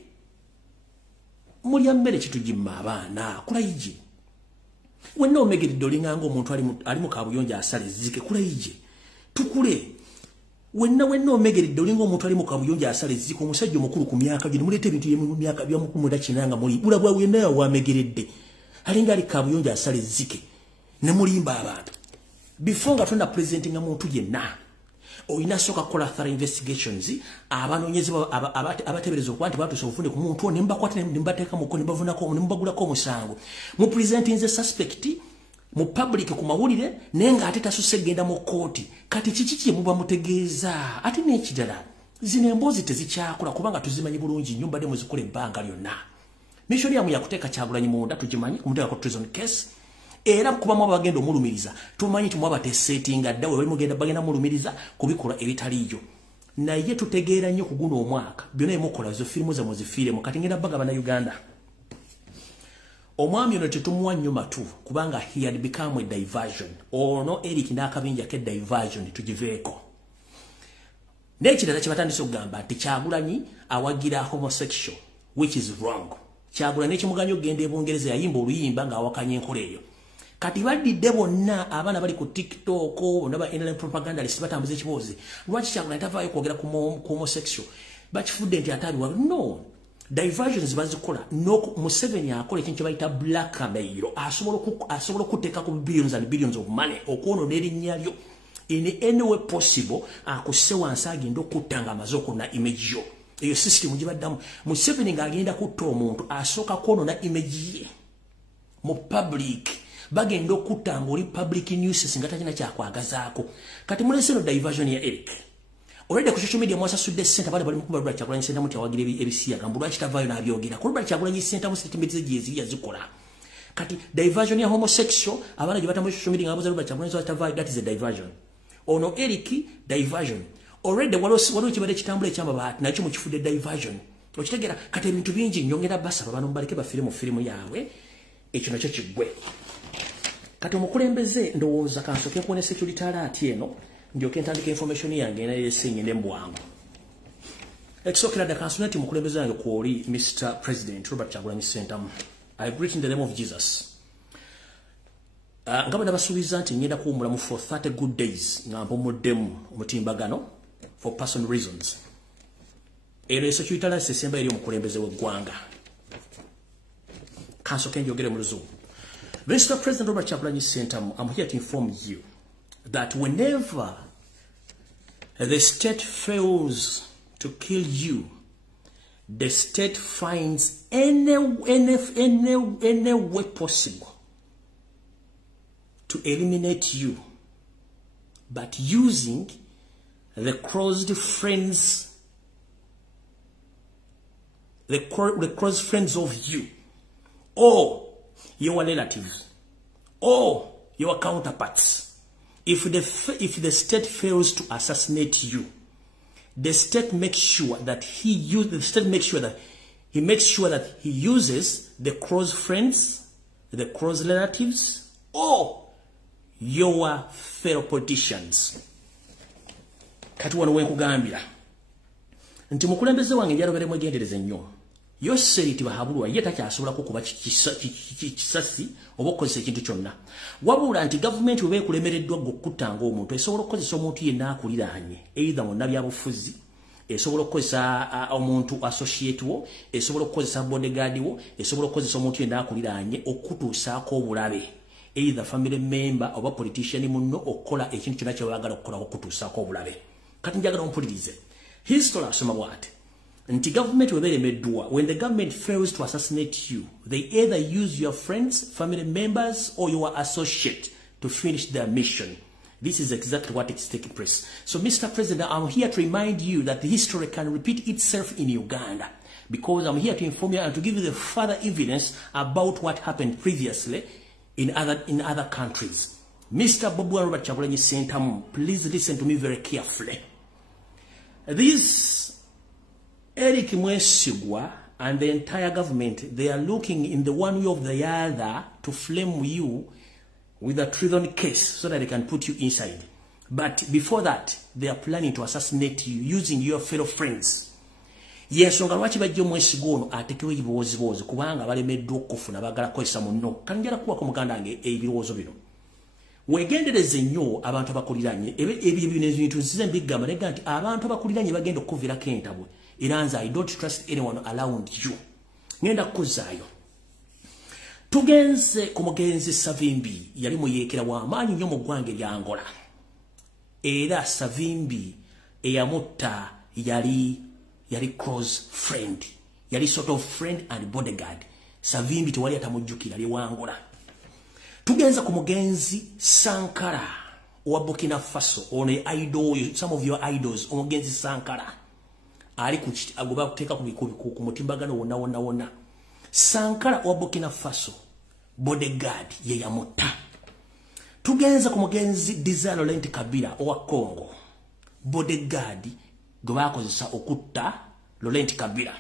mulya mmere kitugimma abaana Kulaije wenna omegeredde olinganga omuntu ali mu kabuyonja asala ezzike Kulaije tukule wenna omegeredde olinga omuntu ali mu kabuyonja asala ezzike omusajja omukulu ku myaka gyo mulete ebintu mu myaka bya mukulu kinanga muli bulabwa wenna wamegeredde alinga ali kabuyonja asala ezzike ne mulimba abantu before nga tonna presenting muntu yenna oyina soka kola thorough investigations abanonyezi abatebereza okwanti batuso ofunde ku muntu ne mbakwata ne mbateeka mu koni bavunako ne mbagulako omusango mu presenting the suspect mu public ku mawulire nenga ate tasusegenda mu court kati kiki muba mutegeeza ate n'ekidala zino emboozi tezikyakula kubanga tuzimanyi bulungi nyumba demo zikole ebbanga lyonna mission yamu yakuteeka Kyagulanyi munda tugimanyi kumuteeka ku treason case era kuba mu bagenda omulumiriza tumanyi tumwabate setting addawe bali mugenda bagenda mulumiriza kubikola ebitaliyo naye tutegeera nnyo kuguno omwaka byonna emukola zo filimu za muzifiire mu kati ngenda baga bana Uganda omwami ono tetumuwa nnyo matu kubanga he had become a diversion ono Eric n'akabinja ke diversion tugiveeko n'ekirala kye batandise okugamba nti Kyagulanyi awagira homosexual which is wrong Kyagulanyi n'ekimuganya okugenda ebungereza yayimba oluyimba ng'awakanya enkola eyo kati badidde bonna abaana bali ku TikTok naba NLM propagandalist batambuza ekiboozi lwaki Kyagulanyi tavaayo kwogera ku homosexual bakifudde nti ataliwa no diversions bazikola no Museveni akola ekintu bayita blackmail asobola okuteeka ku billions and billions of money okwono n'erinnya lyo in any way possible akusse wansi agenda okuttanga amaze okwona image yo eyo system gibaddamu Museveni ng'agenda kutta omuntu asooka kwonona image ye mu public bagenda okuttanga oli public news nga talina kyakwagazaako kati mulese no diversion ya Eric already ku social media mwasasudde center bali mukuba lwa Kyagulanyi center muti awagira ebisiya gambu lwaki tavaayo n'abyogera ku lwa Kyagulanyi center mu statement zezi yazikola kati diversion ya homosexual abana gye batambuza social media ngabuza lwa Kyagulanyi tavaayo that is a diversion ono Eric diversion already waliwo kibadde kitambula ekyamba bahati nakyo mukifudde diversion okitegera kati ebintu bingi nyongera basaba bano mbaleke bafire mu firimu yaabwe ekyo nakyo kiggwe kati omukulembeze ndowooza kansoke kuone security alert eno ndyoke ntandika information yange nayesinye nembwangu ekisokera da kansunati mukulembeze yange kwoli Mr. President Robert Kyagulanyi Ssentamu I greet in the name of Jesus ngaba nabasuubiza nti ngenda kuwumulamu for 30 good days nga mpumuddemu omutimbagano for personal reasons eno security alert esemba eri omukulembeze w'eggwanga kansoke njogere mu luzungu Mr. President Robert Kyagulanyi Ssentamu, I'm here to inform you that whenever the state fails to kill you, the state finds any way possible to eliminate you, but using the close friends, the close friends of you, or your relatives, or your counterparts. If the state fails to assassinate you, the state makes sure that he uses the close friends, the close relatives, or your fellow politicians. Kati wano wenkugambira nti mukulembeze wange njalo mwegendereze nnyo. Yoseri tibahabulwa ye takyasobola kukuba kisasi obokozesa ekintu kyonna. Wabula nti government bwe kulemereddwa gokutanga omuntu esobola okukozesa omuntu yenna akuliraanye either mu nabyabufuzi, esobola okukozesa omuntu associate wo, esobola okukozesa bodyguard wo, esobola okukozesa omuntu yenna akuliraanye okutuusaako obulabe either family member oba politician munno okukola ekintu kyonna kye baagala okukola okutuusaako obulabe. Kati njagala ompulirize. History asoma bw'ati nti government weberemeddwa, when the government fails to assassinate you, they either use your friends, family members, or your associate to finish their mission. This is exactly what is taking place. So, Mr. President, I'm here to remind you that the history can repeat itself in Uganda, because I'm here to inform you and to give you the further evidence about what happened previously in other countries. Mr. Bobu Robert Chagulanyi Sentamu, please listen to me very carefully. This Eric Mwesigwa and the entire government, they are looking in the one way or the other to flame you with a treason case so that they can put you inside. But before that, they are planning to assassinate you using your fellow friends. Yes, lwaki bajja Mwesigwa ono atekewo ebiwooziwoozi kubanga balemeddwa okufuna bagala kwesa munno. Kanjala kuba ku muganda wange ebirowoozo bino. Wegendereze nnyo abantu abakuliranye ebyo bintu nzize mbigamba nega nti abantu abakuliranye bagenda okuvirako entabwe. Iranza, I don't trust anyone around you. Ngenda kuzaayo. Tugenze ku mugenzi Savimbi yali muyekera wa amaanyi nnyo mu ggwanga lya Angola. Era Savimbi eyamutta yali close friend. Yali sort of friend and bodyguard. Savimbi tewali atamujjukira ali wa Angola. Tugenze ku mugenzi Sankara wa Burkina Faso, one idol, some of your idols, omugenzi Sankara. Ali agoba kuteka ku mutimbagano wonna. Sankara wa Burkina Faso, bodyguard ye yamutta. Tugenza ku mugenzi Desire Laurent Kabila owa Congo, bodyguard gwe bakozesa okutta Laurent Kabila.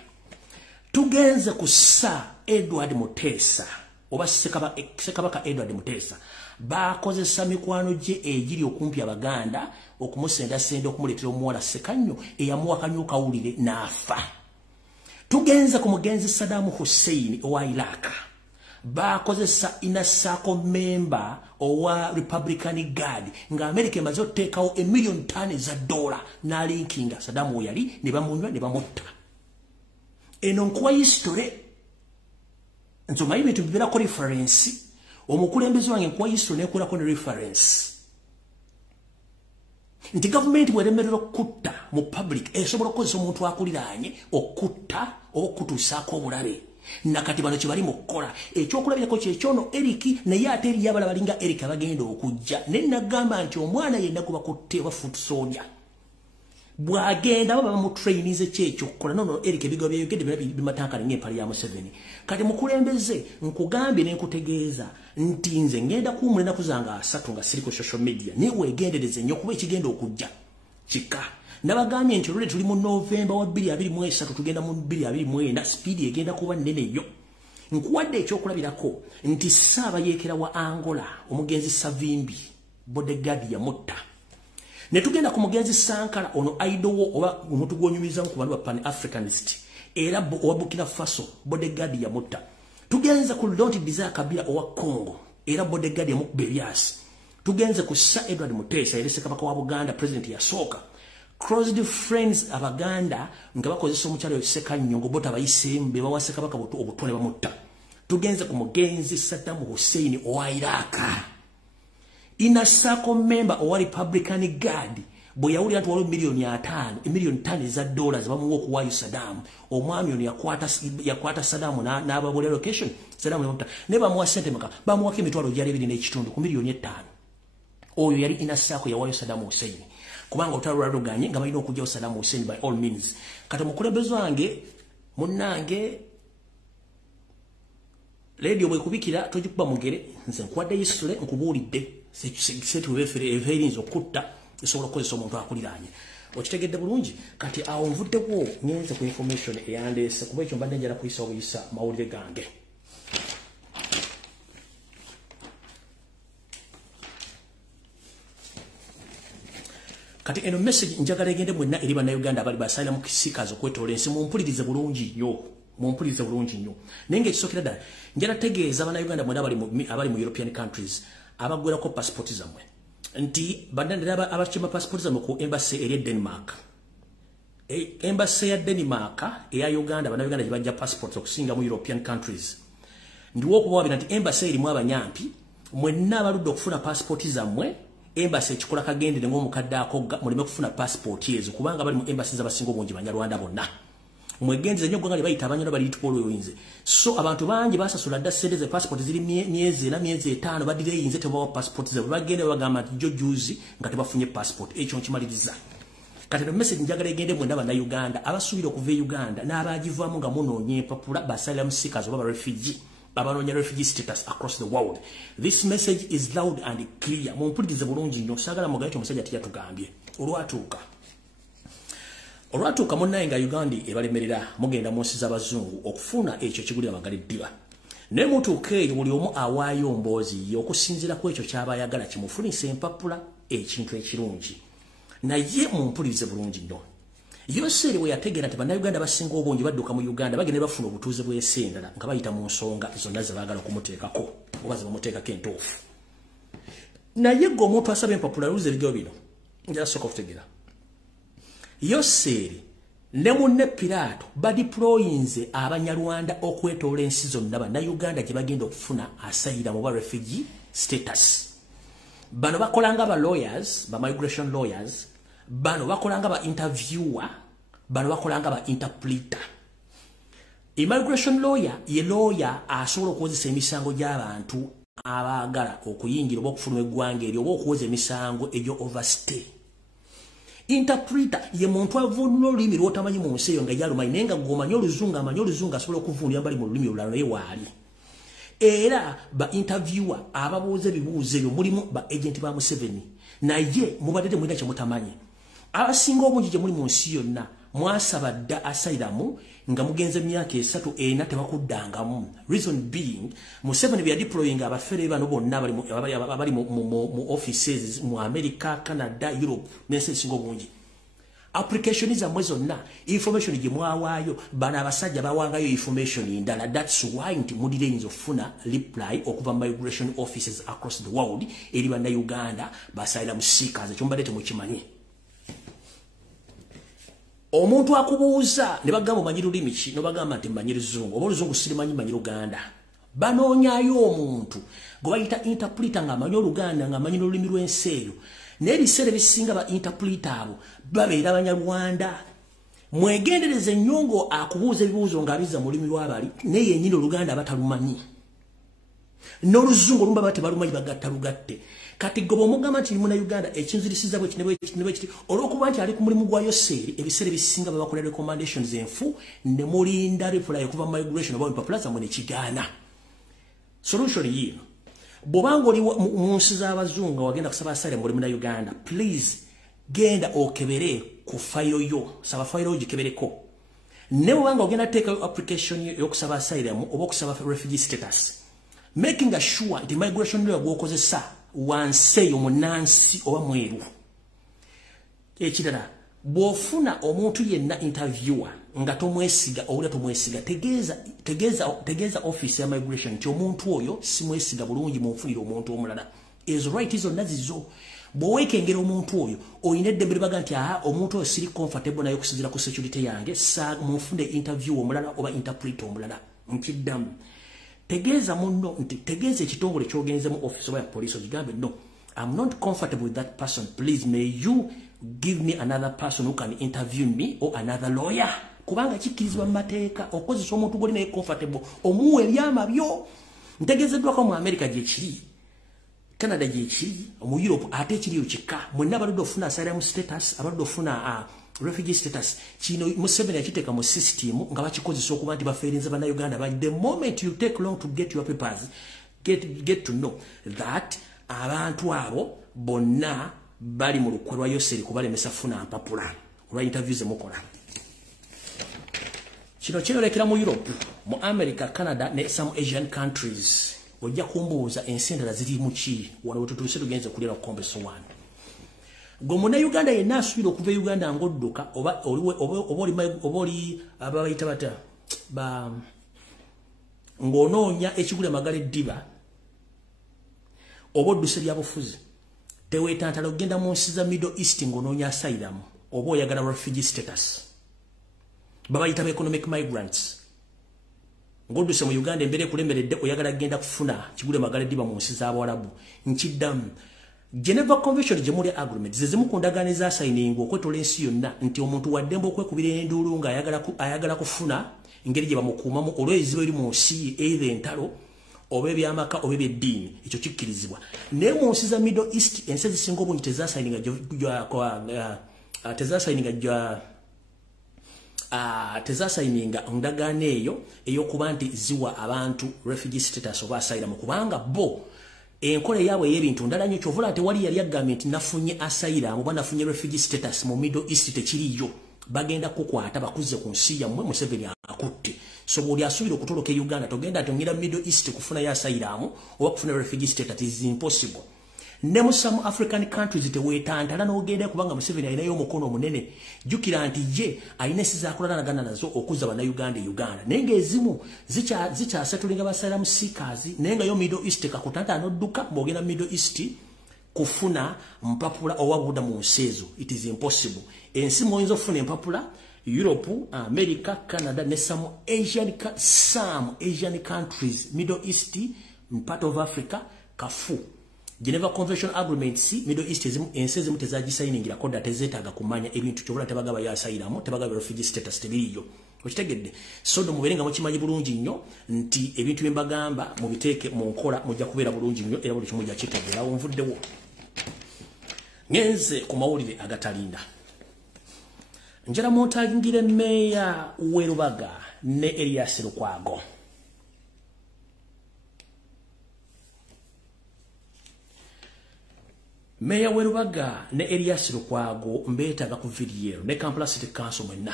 Tugenze ku Sir Edward Mutesa oba Ssekabaka Edward Mutesa, bakozesa mikwano gye egiri okumpi Abaganda okumusenda okumuletera omuwala Ssekannyo eyamuwakanya okawulire n'afa. Tugenza ku mugenzi Saddam Hussein owa Iraq, bakozesa inner circle member owa Republican Guard nga America emaze okuteekawo $1 million n'alinkinga Saddam oyali ne bamunywa ne bamutta. Eno nkuwa history nsoma ibintu bibeerako reference. Omukulembeze wange nkuwa history nekulako ne reference. Nti government bweremerera okutta mu public esobola okukozesa omuntu akuliraanye okutta okutuusaako obulabe. Nakati bano kye bali mu kukola ekyokulabirako kyekyono Eric naye ate eri abala balinga Eric abagenda okujja ne nagamba nti omwana yenna gwe bakutte oba foot soldier bwagenda baba mu trainize kyekyo okukola nono Eric ebigo byeyogedde bimatankana ng'empale ya Museveni. Kati mukulembeze nkugambye ne nkutegeeza nti nze ngenda kuwumula ennaku zange 3 nga siri ku social media naye weegendereze nnyo kuba ekigenda okujja kika. Nabagambye nti olwedde tuli mu November wa 2023 tugenda mu 2024 speed egenda kuba nnene nnyo. Nkuwadde ekyokulabirako nti Ssaabayeekera wa Angola omugenzi Savimbi bodyguard yamutta. Ne tugenda ku mugenzi Sankara ono idol oba omuntu gwonyumiza ku bantu ba Pan Africanist era owa Burkina Faso bodyguard yamutta. Tugenze ku Laurent Desire Kabila owa Congo era bodyguard yamukuba Elias. Tugenze ku Sir Edward Mutesa era Ssekabaka wa Buganda president yasooka. Closed friends Abaganda nga bakozesa omukyalo Ssekannyo ngobota bayiseemu be bawa Ssekabaka obutone bamutta. Tugenze ku mugenzi Saddam Hussein owa Iraq. Inner circle member owa Republican Guard bwe yawulira nti waliwo milioni 5 eza dollars bamuwa okuwaayo Saddam omwami ono yakwata Saddam n'ababoolera location Saddam ne bamuwa ssente meka bamuwako emitwalo gyali 2.5 ku milioni 5 oyo yali inasaako yawaayo Saddam Hussein kubanga olutalo lwaluganye nga balina okugyawo Saddam Hussein by all means kati omukulembeze wange munnange radio bwekubikira togikuba mugere nze nkwadde yisule nkubuulidde setubeferinza okutta esobola okukozesa omuntu akuliraanye okitegedde bulungi kati awo nvuddewo ngenze ku information eyandeese kuba ekyo mbadde njala kuyisa obuyisa mawulire gange kati eno message njagala egende mwenna eri bannayuganda abali basaira mu kisikazi okwetoola ensi mumpulirize bulungi nnyo naye ng'ekisookera ddala njala tegeeza bannayuganda mwenna abali mu European countries abaggwerako passport zammwe nti bandandira abakima passport zammwe ku embassy eri Denmark embassy ya Denmark eya Uganda bannayuganda gye bajja passport okusinga mu European countries ndiwo okubawaabira nti embassy erimu abanyampi mwenna abaludde okufuna passport zammwe embassy ekikola kagendere ng'omukadde akogga muleme kufuna passport ezo kubanga bali mu embassy z'abasinga obungi banyarwanda bonna mwegenze nnyo ggwanga lye bayita abanyarwanda bali litupolo oyinze so abantu bangi basasula dda ssente ze passport ziri myezi 5 badire eyinze tebawa passport ze bagende bagamba nti jo juzi nga tebafunye passport ekyo nkimaliriza kati no message njagala egende mwenda bannayuganda abasuubira okuva e Uganda n'abagivaamu nga munoonya empapula basaalira seekers oba refugee abanoonya refugee status across the world. This message is loud and clear. Mumpulirize bulungi nnyo saagala mugaite omusajja teyatugambye olwatuuka munnaye nga Uganda ebalemerera mugenda mu nsi z'abazungu okufuna ekyo kigulira Magalidiba ne mutuuka eyo buli omu awaayo mboozi okusinziira ku ekyo ky'aba ayagala kimufunisa empapula ekintu ekirungi naye mumpulirize bulungi nnyo Yoseri we yategeera nti bannayuganda basinga obungi badduka mu Uganda bagenda bafuna obutuuze bw'ensi endala nga bayita mu nsonga zonna ze baagala okumuteekako oba ze bamuteekako entuufu naye gwe omuntu asaba empapula luze ebigeo bino njala sooka okutegeera Yoseri ne munne Piraato badiployinze abanyarwanda okwetoola ensi zonna bannayuganda gye bagenda okufuna asayira mu ba refugee status bano bakolanga ba lawyers ba migration lawyers bano bakolanga ba interviewer bano bakolanga ba interpreter immigration lawyer ye lawyer asobola okuwozesa emisango gy'abantu abaagala okuyingira oba okufuna eggwanga eryo oba okuwoza emisango egyo overstay interpreter ye muntu avunula olulimi lw'otamanyi mu nsi eyo nga yalumanyi naye nga gwomanyi oluzungu amanyi oluzungu asobola okuvunulira mbali mu lulimi olulala naye waali era ba interviewer ababuuza ebibuuzo ebyo mulimu ba agent ba Museveni naye mubadde mulina kye mutamanyi abasinga obungi gye muli mu nsi yonna mwasaba dda asylum nga mugenze myaka 3-4 tebakuddangamu reason being Museveni bya deploying abafere bano bonna abali mu offices mu America, Canada, Europe n'ensi ezisinga obungi application zammwe zonna information gye mwawaayo bana abasajja bawangayo information endala that's why nti mudire yinza okufuna reply okuva migration offices across the world eri bannayuganda basayira seekers ekyo mbadde temukimanyi omuntu akubuuza ne bagamba omanyi lulimi ki no bagamba nti mmanyi luzungu oba oluzungu sirimanyi manyi Luganda banoonyayo omuntu gwe bayita interpreter nga amanyi Oluganda nga amanyi n'olulimi lw'ensi eyo n'ebiseera ebisinga ba interpreter abo babeera Banyarwanda mwegendereze nnyo akubuuza ebibuuzo ng'abiza mu lulimi lw'abali naye yennyini Oluganda batalumanyi n'oluzungu olumu baba tebalumanyi bagatta lugatte kati gobo mugamba nti muna Uganda ekinzirisiza bwe kiti olw'okuba nti ali ku mulimu gwa Yoseri ebiseera ebisinga babakola recommendations enfu ne mulinda reply okuva migration oba empapula zammwe ne kigaana solution yiino bw'obanga oli mu nsi z'abazungu wagenda kusaba asylum mu Uganda please genda okebere ku fayiro yo saba fayiro ogikebereko ne bw'obanga ogenda teeka application y'okusaba asylum oba okusaba refugee status making sure nti migration lawyer gw'okozesa wanseyo munansi oba mweru ekirala bw'ofuna omuntu yenna interviewer nga tomwesiga owulira tomwesiga tegeeza office ya migration nti omuntu oyo simwesiga bulungi munfunire omuntu omulala ezo right zonna zizo bw'oweekengera omuntu oyo oyina eddembe libaga nti omuntu oyo siri comfortable naye okusinziira ku security yange munfune interview omulala oba interpreter omulala nkiddamu tegeeza munno nti tegeeza ekitongole ky'ogenzemu office oba ya police ogigambe no I'm not comfortable with that person please may you give me another person who can interview me or another lawyer. Kubanga kikirizibwa mu mateeka okozesa omuntu goli naye comfortable omuwe ebyama byo. Ntegezeddwa ko mu America gye kiri. Canada gye kiri, mu Europe ate kiri okika. Mwenna abaludde ofuna asylum status, abaludde ofuna refugee status. Kino Museveni yakiteeka mu system nga bakikozesa okuba nti bafeerinze bannayuganda. But the moment you take long to get your papers, get to know that abantu abo bonna bali mu lukwe lwa Yoseri kubalemesa funa mpapula olwa interviews emukola. Kino kyeyolekera mu Europe, mu America, Canada ne some Asian countries. Ojja kumbuuza ensi endala ziri mu ki wano wetutuuse tugenze kulira kukombe sowani. Gwe munnayuganda yenna asuubira okuva Uganda ng'odduka oba oli ababayita bata ng'onoonya ekigula amagala eddiba oba odduse lyabufuzi teweetantala okugenda mu nsi za Middle East ng'onoonya asylum oba oyagala refugee status. Babayita ba economic migrants. Ng'odduse mu Uganda embere kulemeredde oyagala kugenda kufuna kigule amagala eddiba mu nsi z'Abawarabu. Nkiddamu Geneva Convention Jemuri Agreement zizimu kundagaaniza signing okwetola ensi yonna nti omuntu waddembe okwekubira enduulu nga ayagala kufuna engeri gye bamukuumamu olw'ebizibu ebiri mu nsi either entalo oba ebyamaka oba ebyeddiini ekyo kikkirizibwa. Naye mu nsi za Middle East ensi ezisinga obungi tezasayininga ndagaano eyo ey'okuba nti ziwa abantu refugee status oba asylum kubanga bo enkola yaabwe y'ebintu ndala nnyo kyovula tewali yali agambye nti nafunye asylum oba nafunye refugee status mu Middle East tekiriyo. Bagenda kukwata bakuze ku nsi yammwe Museveni akutte. So buli asuubira okutoloka Uganda togenda tongera Middle East kufuna ya asylum oba kufuna refugee status is impossible. Ne mu some African countries teweetantala n'ogenda kubanga Museveni alinayo omukono omunene. Jjukira nti ye alina ensi z'akolanagana nazo okuzza bannayuganda Uganda. Naye ng'ezimu zikyasetulinga basalamu seekers naye nga yo Middle East kakutanta n'odduka bw'ogenda Middle East kufuna mpapula owabuda mu nsi ezo. It is impossible. Ensi mw'oyinza okufuna empapula Europe, America, Canada ne some Asian countries, Middle East, part of Africa, kafu. Geneva Convention Agreements, Middle East ensi ezimu tezagisayiningira koda tezeetaaga kumanya ebintu kyobula tebagaba yasayiramu tebagaba refugee status tebiriyo. Okitegedde. So mubeerenga mukimanyi bulungi nnyo nti ebintu bye mbagamba mubiteeke mu nkola mujja kubeera bulungi nnyo era buli kimu mujja kitegeera. Onvuddewo. Ngenze ku mawulire agatalinda. Njala mwotangire Meya w'e Lubaga ne Erias Lukwago. Meya w'e Lubaga ne Erias Lukwago mbeetaaga ku video ne Kampala City Council mwenna.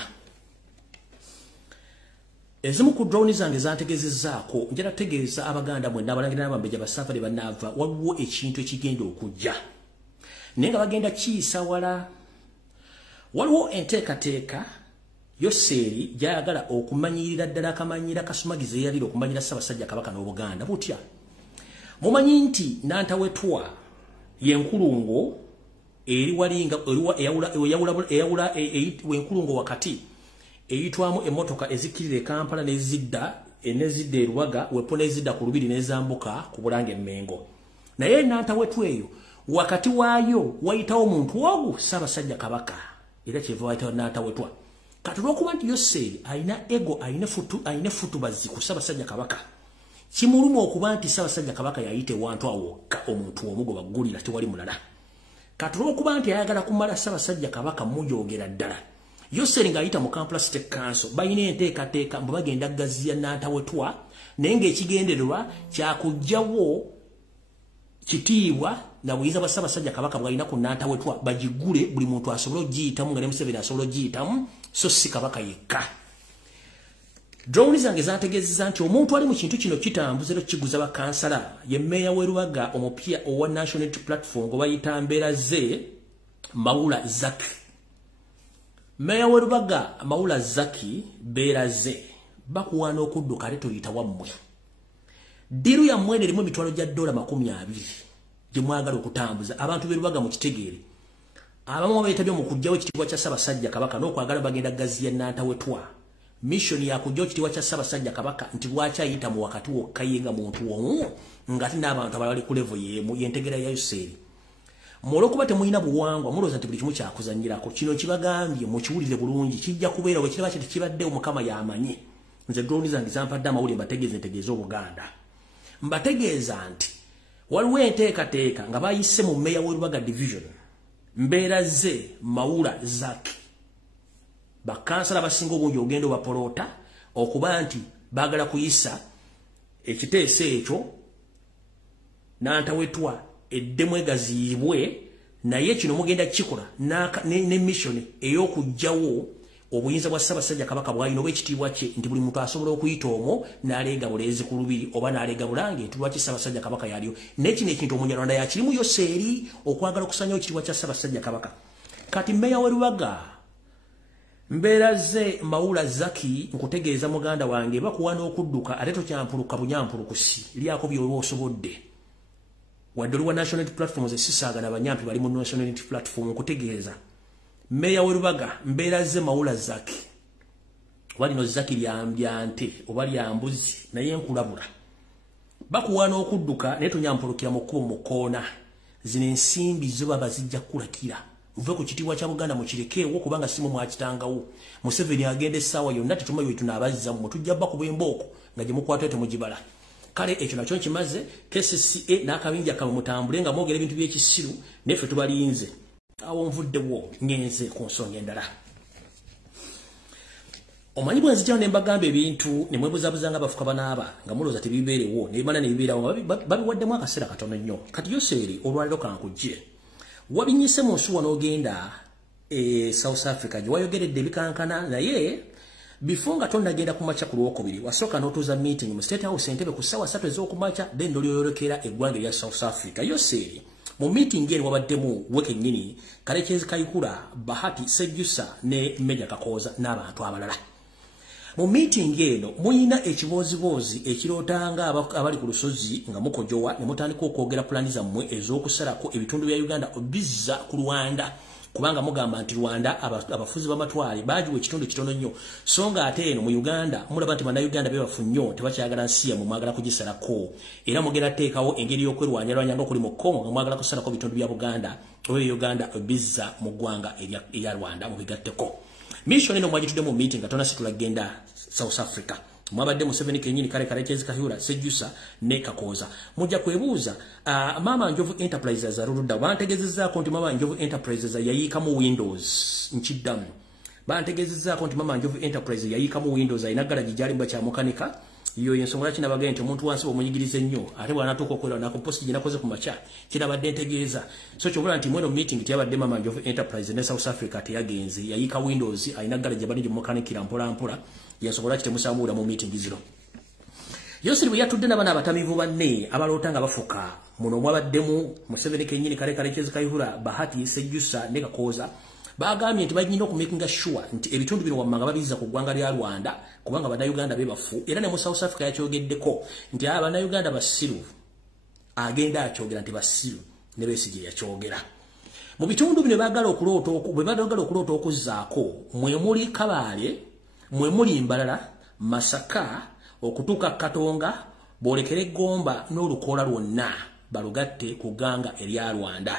Ezimu ku drone zange zantegezezzaako njala tegeeza Abaganda mwenna abalangira n'abambejja basafari bannaava waliwo ekintu ekigenda okujja. Naye nga bagenda kiyisa wala. Waliwo enteekateeka Yoseri gy'ayagala okumanyirira ddala akamanyira Kasumagizi eyalira okumanyira Ssaabasajja Kabaka n'Obuganda butya. Mumanyi nti Nantawetwa yenkulungo eri walinga eyawula wenkulungo wakati eyitwamu emmotoka ezikirira Kampala nezidda enezidda e Lubaga wepo nezidda ku Lubiri nezambuka ku Bulange Mmengo. Naye Nantawetwa eyo wakati waayo wayitawo omuntu ogu Ssaabasajja Kabaka era kyeva wayitawo Nantawetwa. Kati olw'okuba nti Yoseri alina ego alina futubazi ku Ssaabasajja Kabaka kimuluma okuba nti Ssaabasajja Kabaka yayite wantu awokka omuntu omu gwe baggulira tewali mulala. Kati olw'okuba nti ayagala kumala Ssaabasajja Kabaka mujoogera ddala Yoseri ng'ayita mu Kampala City Council balina enteekateeka mbu bagenda gaziya Nantawetwa naye ng'ekigendererwa kyakuggyawo kitiibwa na buyinza bwa Ssaabasajja Kabaka bwalina ku Nantawetwa bagigule buli muntu asobole ogiyitamu nga ne Museveni asobole ogiyitamu so si Kabaka yekka. Drone zange zategezeza nti omuntu ali mu kintu kino kitambuza era kiguza bakansala ye Meya w'e Lubaga omupya owa National Unity Platform gwe bayita Mbeera ze Mawula Zaki. Meya w'e Lubaga Mawula Zaki Mbeera ze bakuwaana okudduka ate tuyita wammwe. Diru ya mwene erimu emitwalo gya $20 gye mwagala okutambuza abantu b'e Lubaga mu kitegeere. Abamu beetabye mu kuggyawo ekitiibwa kya Ssaabasajja Kabaka n'okwagala bagenda gaziya Nantawetwa. Mission ya kujja ekitiibwa kya Ssaabasajja Kabaka nti lwaki ayita mu wakati wokka ye nga muntu omu ng'ate n'abantu abalali ku level y'emu yentegera ya Yoseri. Molokuba temuyina buwangwa muloza nti buli kimu kyakuzanyirako kino kibagambye mu kiwulire bulungi kijja kubeera bwe kiraba kiti kibadde omukama yamanyi nze drone zange zampadde amawulire mbategeeze Obuganda mbategeeza nti waliwo enteekateeka nga bayise mu meya w'Erubaga division mbeera ze Mawula Zaki bakansala basinga obungi ogenda obapolota okuba nti baagala kuyisa ekiteeso ekyo n'antawetwa eddemu egaziibwe naye kino mugenda kikola ne mission ey'okugjawo obuyinza bwa Ssaabasajja Kabaka bw'alina obw'ekitiibwa kye nti buli muntu asobola okuyita omwo n'aleega buleezi ku lubiri oba n'aleega bulange nti lwaki Ssaabasajja Kabaka yaliyo n'ekino ekintu Omunyarwanda yakirimu yo seeri okwagala okusanyawo ekitiibwa kya Ssaabasajja Kabaka kati mmeeya w'Erubaga mbeera ze Mawula Zaki nkutegeeza muganda wange bakuwa n'okudduka ate tokyampuluka bunyampulukusi lyako by'oba osobodde wadde oliwa national platforms esisaagana banyampi bali mu national platform nkutegeeza Meya w'Erubaga mbeera ze Mawula Zaki walino Zaki lyambyante oba lyambuzi naye nkulabula bakuwa n'okudduka naye tonyampulukira mu kkubo mu koona zino ensimbi zo baba zijja kulakira muve ku kitiibwa kya Buganda mukirekeewo kubanga simu mwakitangawo Museveni agenda essaawa yonna tetumayo tunabazza mu tujja bakuba embooko nga gye mukwata temugibala kale ekyo nakyo kimaze KCCA n'akabinja kamwe mutambule nga mwogera ebintu by'ekisiru neffe tubalinze awo nvuddewo ngenze ku nsonga endala omanyi bwe nzijjawo ne mbagamba ebintu ne mwebuzabuza nga bafuka banaaba nga mulooza tebibeerewo nebimala ne bibeerawo babiwaddemu akaseera katono nnyo kati yoseeri olwaliro kankujje wabinyise mu nsuwa n'ogenda South Africa gye wayogeredde ebikankana naye before nga tonnagenda kumakya ku Lwokubiri wasooka n'otuuza meeting mu State House Entebbe ku ssaawa 3 ez'okumakya then n'olyoyolekera eggwanga erya South Africa yoseeri mu meeting eno wabaddemu wekennyini Kalekyezi Kayihura Bahati Sejjusa ne Meja Kakooza n'abantu abalala mu meeting eno muyina ekiboozibozi ekirootanga abali ku lusozi nga mukojowa ne mutandika okwogera pulani zammwe ez'okusalako ebitundu bya Uganda bizza ku Rwanda kubanga mugamba nti Rwanda abafuzi b'amatwale bajiwe ekitundu kitono nnyo so nga ate eno mu Uganda mulaba nti bannayuganda bebafu nnyo tebakyagala nsiya mu mwagala kugisalako era mugenda teekawo engeri y'okwerwanyalwanya nga kuli mu Congo nga mwagala kusalako bitundu bya Buganda oba Uganda bizza mu ggwanga erya Rwanda mu bigatteko mission eno mwagitudde mu meeting nga tonna situlagenda South Africa mwabadde Museveni kennyini Kalekyezi Kayihura Sejjusa ne Kakooza mujja kwebuuza Mama Njovu Enterprises aluludda bantegezezzaako nti Mama Njovu Enterprises yayiikamu Windows nkiddamu bantegezezzaako nti Mama Njovu Enterprises yayiikamu Windows ayina galaji gyali mba kyamukanika iyo yensonga laki nabagambye nti omuntu wansi bw'omunyigiriza ennyo ate bw'anatuuka okwera nako posti gye nakoze ku makya kirabadde ntegeeza so kyobula nti mweno meeting teyabadde Mama Njovu Enterprises ne South Africa teyagenze yayiika Windows ayina galaji bali gye mukanikira mpola mpola yasobola kitemusamuula mu meeting zino Yosiri bwe yatudde n'abaana abatamivu banne abaloota nga bafuka muno mwabaddemu Museveni kennyini Kalekyezi Kayihura Bahati Sejjusa ne Kakooza bagambye nti bagenda okumakinga sure nti ebitundu bino wammanga babizza ku ggwanga lya Rwanda kubanga bannayuganda bebafu era ne mu South Africa yakyogeddeko nti bannayuganda basiru agenda akyogera nti basiru ne Besigye yakyogera mu bitundu bino bagala okulota okuzzaako mwe muli Kabale mwe muli Mbalala Masaka okutuuka Katonga boolekere Gomba n'Olukoola lwonna balugatte ku ggwanga erya Rwanda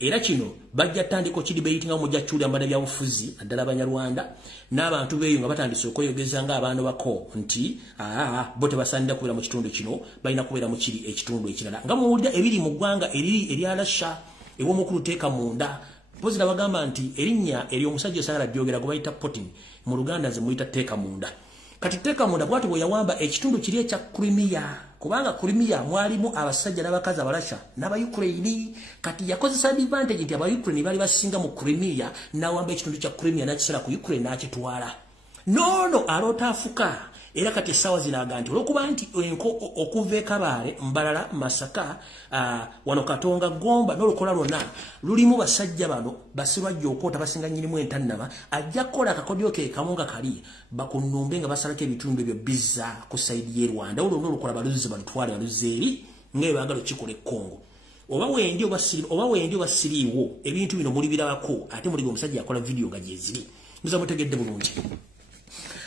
era kino bajja tandiko kidibate nga mujja chuli ambana bya bufuzi addala Banyarwanda n'abantu beeyo nga batandise okweyogeza nga abaana bako nti bote basanda kubera mu kitundu kino balina kubera mu kiri ekitundu ekirala nga muwulira ebiri mu ggwanga eryalasha ewo mukulu teeka munda pozi bagamba nti erinnya eri omusajja osagala byogera gwe bayita Putin mu Luganda ze muyita teeka munda kati teeka munda bwati bwe yawamba ekitundu kiri ekya Crimea kubanga Crimea mwalimu abasajja n'abakazi abalasha n'aba Ukraine kati yakozesa advantage nti aba Ukraine bali basinga mu Crimea n'awamba ekitundu kya Crimea n'akisala ku Ukraine n'akitwala nono alota afuka era kati sawa zinaga nti olwokuba nti okuva Kabale Mbalala Masaka wano Katonga Gomba n'Olukoola lwonna lulimu basajja bano basirwajja okota basinga nyirimu entannaba ajja kukola akakodyo ke kamunga kali bakunnumbe nga basalako ebitundu ebyo bizza ku saidi y'e Rwanda Olukoola baluzze balutwale baluzeeri nga baagala okikola e Congo oba wendi oba siriiwo ebintu bino muli birabako ate muli omusajja yakola video nga gyeziri muza mutegedde bulungi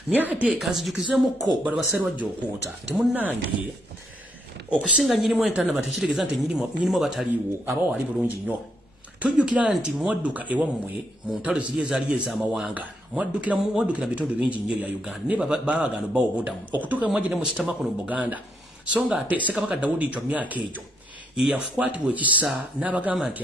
Nyate kazijukizemuko bali baserwajja okwota nti munnange okusinga nyirimu entannaba tekitegeza nti nyirimu bataliiwo abawo ali bulungi nnyo Tujjukira nti mwadduka ewammwe mu ntalo ziri ezaali ez'amawanga mwaddukira bitundu bingi nnyo ya Uganda ne baabagano bawo budamu okutuuka mwaje ne musitama kuno Buganda so nga ate Ssekabaka Daudi kyo myaka egyo yafukwatibwa ekisa n'abagamba nti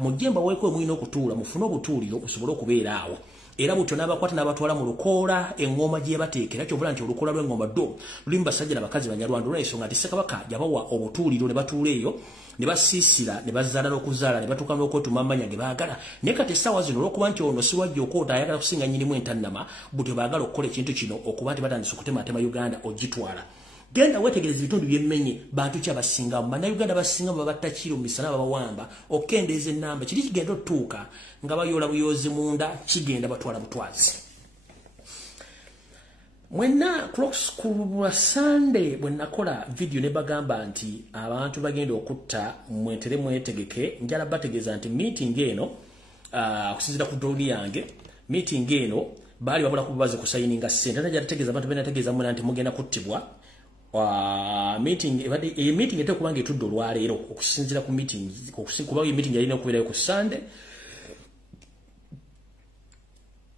mujjemba weekwe mwina okutuula mufune obutuuliro musobole okubeera awo era butyo n'abakwata n'abatwala mu lukoola engoma gye bateekera kyobula nti olukoola lw'engoma ddo lulimu basajja n'abakazi banyarwanda olw'ensonga nti Ssekabaka yabawa obutuuliro ne batuula eyo ne basiisira ne bazaala n'okuzaala ne batuuka n'okwetuma amanya ge baagala naye kati essaawa zino olw'okuba nti ono siwajja okwota ayagala kusinga nnyinimu entannama butyo baagala okukola ekintu kino okuba nti batandise okutematema Uganda ogitwala genda wetegereza ebitundu by'emmenye bantu ki abasingamu bannayuganda basingamu babatta kiro mu misana babawamba okendeeza ennamba kiri kigenda otuuka nga bayoola buyoozi munda kigenda batwala butwazi mwenna ku Sunday bwe nakola video ne bagamba nti abantu bagenda okutta mwentere mwetegeke njala bategeeza nti meeting eno okusinzira ku doli yange meeting eno baali babula kubaze kusayininga ssente ate jategeeza abantu benategeeza muna nti mugenda kuttibwa meeting ete kubanga etudde olwaleero okusinzira ku meeting kuba meeting yalina okubeerayo ku Sunday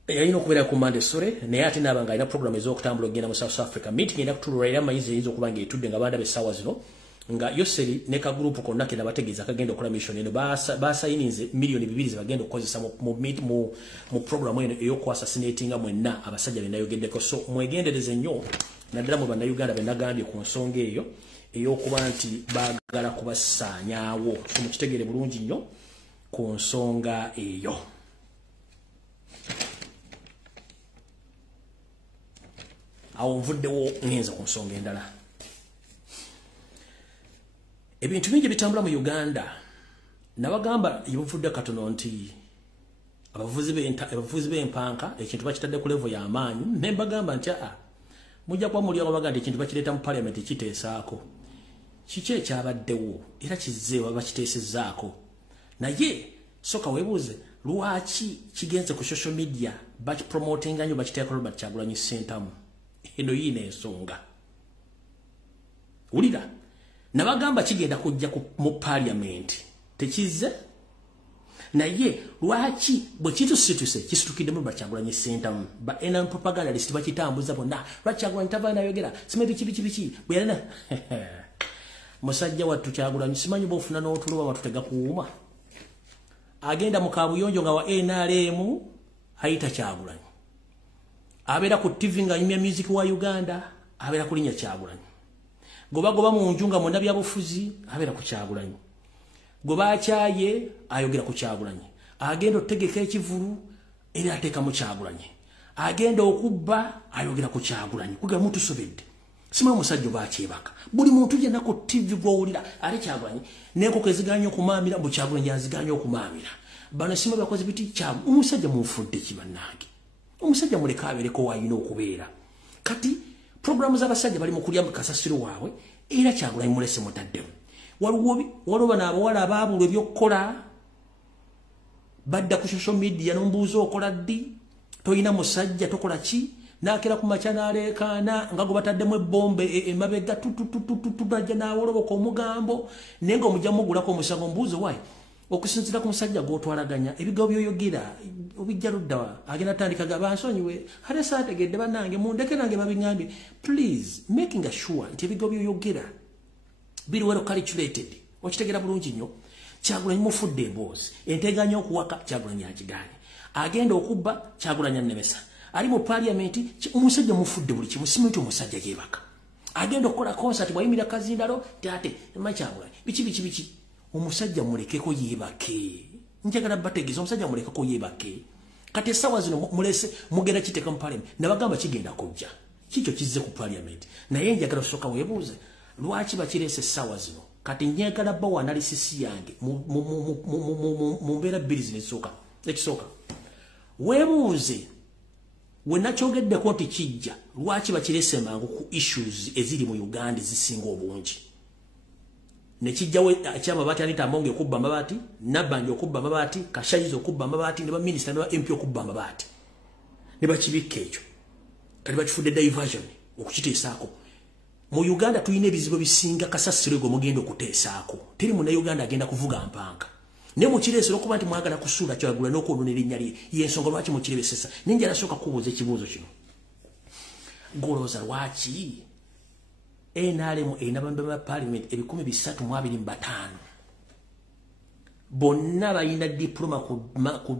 yalina okubeera ku Monday naye ate naaba nga alina program ez'okutambula okugenda mu South Africa meeting erina kutulula era amayizi eyinza okuba nga etudde nga banda b'essaawa zino nga Yoseri ne kagrupu konna kena bategeeza kagenda okukola mission eno basayininze millioni 2 ze bagenda okukozesa mu program eno ey'okwasasinatinga mwenna abasajja be nayogeddeko so mwegendereze nnyo naddala mu bannayuganda be nagambye ku nsonga eyo ey'okuba nti baagala kubasaanyaawo so mukitegeere bulungi nnyo ku nsonga eyo awo nvuddewo ngenza ku nsonga endala ebintu bingi bitambula mu Uganda nabagamba yebuvudde katono nti abavuzi b'empanka ekintu bakitadde ku level y'amaanyi ne mbagamba nti mujja kuba mulyango baganda ekintu bakireeta mu parliament kiteesaako kiki ekyabaddewo era kizzeewa bakiteesezzaako naye soka weebuuze lwaki kigenze ku social media bakipromotinga nnyo bakiteeka Robert Kyagulanyi Ssentamu eno yiina ensonga wulira nabagamba kigenda kujja mu parliament tekizze naye lwaki bwe kitusituse kisitukidde mu Kyagulanyi Ssentamu ba ena propagandalist bakitambuza bonna Kyagulanyi tavaana yogera sime biki bwe yana musajja wattu Kyagulanyi simanyi bofuna n'otuloba batutega kuuma agenda mu kabuyonjo nga wa NRM hayita Kyagulanyi abeera ku TV nga nyumya music wa Uganda abeera kulinya Kyagulanyi goba mu njunga mu nabyabufuzi abeera ku Kyagulanyi goba akyaye ayogera ku Kyagulanyi agenda otegeka ekivulu era ateeka mu Kyagulanyi agenda okubba ayogera ku Kyagulanyi kuga muntu sobedde sima musajja bakyebaka buli muntu yenna ku TV gwowulira ali Kyagulanyi nenkoko eziganya okumaamira mu Kyagulanyi aziganya okumaamira bano sima bakoze biti kya umusajja mufudde kibannange omusajja muleka abereko wayina okubeera kati programu z'abasajja bali mu kulya mu kasasiro waabwe era Kyagulanyi mulese mutaddemu waliwo n'abawala abaabulwa ebyokukola badda ku social media n'ombuuza okola ddi toyina musajja tokola ki n'akera ku makya n'aleekaana nga gwe bataddemu ebbombe emabega najja n'awoloboka omugambo naye nga omujja mugulako omusango ombuuzo waayi okusinzira ku musajja gw'otwalaganya ebigambo by'oyogera obijja ludda agenda atandikaga bansonyiwe ate saategedde bannange mundeke nange babiŋambye please making sure nti ebigambo by'oyogera biri well calculated okitegera bulungi nnyo Kyagulanyi mufudde emboozi enteganya okuwaka Kyagulanyi akiganye agenda okubba Kyagulanyi annemesa ali mu parliament omusajja mufudde buli kimu simanyi omusajja yeebaka agenda okukola concert bwayimira kazindalo ate Kyagulanyi biki omusajja mulekeko yeebake njagala bategeeza omusajja mulekeko yeebake kati essaawa zino mulese mugenda kiteeka mu parliament nabagamba kigenda kujja kikyo kizze ku parliament naye njagala osooka weebuuze lwaki bakireese essaawa zino kati njagala bawa analysis yange mu mbeera bbiri zino ekisooka weebuuze we nakyogeddeko nti kijja lwaki bakireese mangu ku issues eziri mu Uganda ezisinga obungi nekijjawo ekyamabaati Anita Amonge okubba amabaati Nabbanja okubba amabaati Kashayizo okubba amabaati ne baminisita ne ba MP okubba amabaati ne bakibikka ekyo kati bakifudde diversion okukiteesaako mu Uganda tuyina ebizibu bisinga kasasiro gwe mugenda okuteesaako teri munna Uganda agenda kuvuga mpanka ne mukireesera okuba nti mwagala kusuula Kyagula n'okwononera erinnya lye y'ensonga lwaki mukirebesesa ninja nasooka kubuuza ekibuuzo kino golooza lwaki NRM erina bambe ba parliament 325 bonna balina diploma ku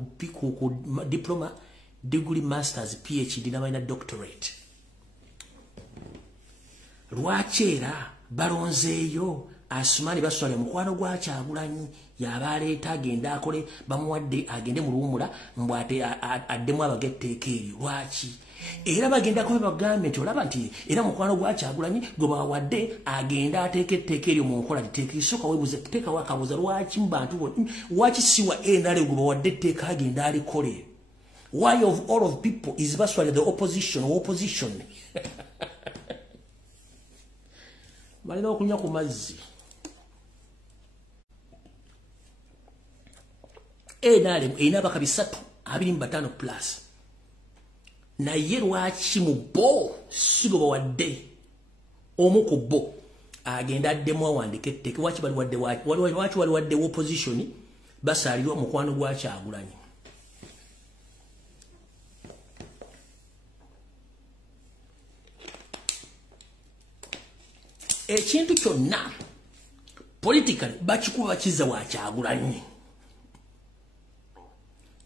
diploma degree masters PhD n'abalina doctorate lwaki era balonzeeyo Asumani baswale mukwano gwa Kyagulanyi yabaleeta agenda akole bamuwadde agende mu luwumula mbwate addemu abagetteeka eryo lwaki era bagenda kuba bagambe nti olaba nti era mukwano gwa Kyagulanyi gwe bawadde agenda ateeka etteeka eryo mu nkola liteeka isooka weebuze teeka wakabuuza lwaki mu bantu waki siwa NRM gwe bawadde etteeka agenda alikole why of all of people is baswale the opposition balina okunywa ku mazzi NRM erina abaka 325 plus naye lwaki mu bo sigo bawadde omu ku bo agenda addemu awandika etteeka waki wali wadde opposition basaalirwa mukwano gwa Kyagulanyi ekintu kyonna politically bakikuba bakiza wa Kyagulanyi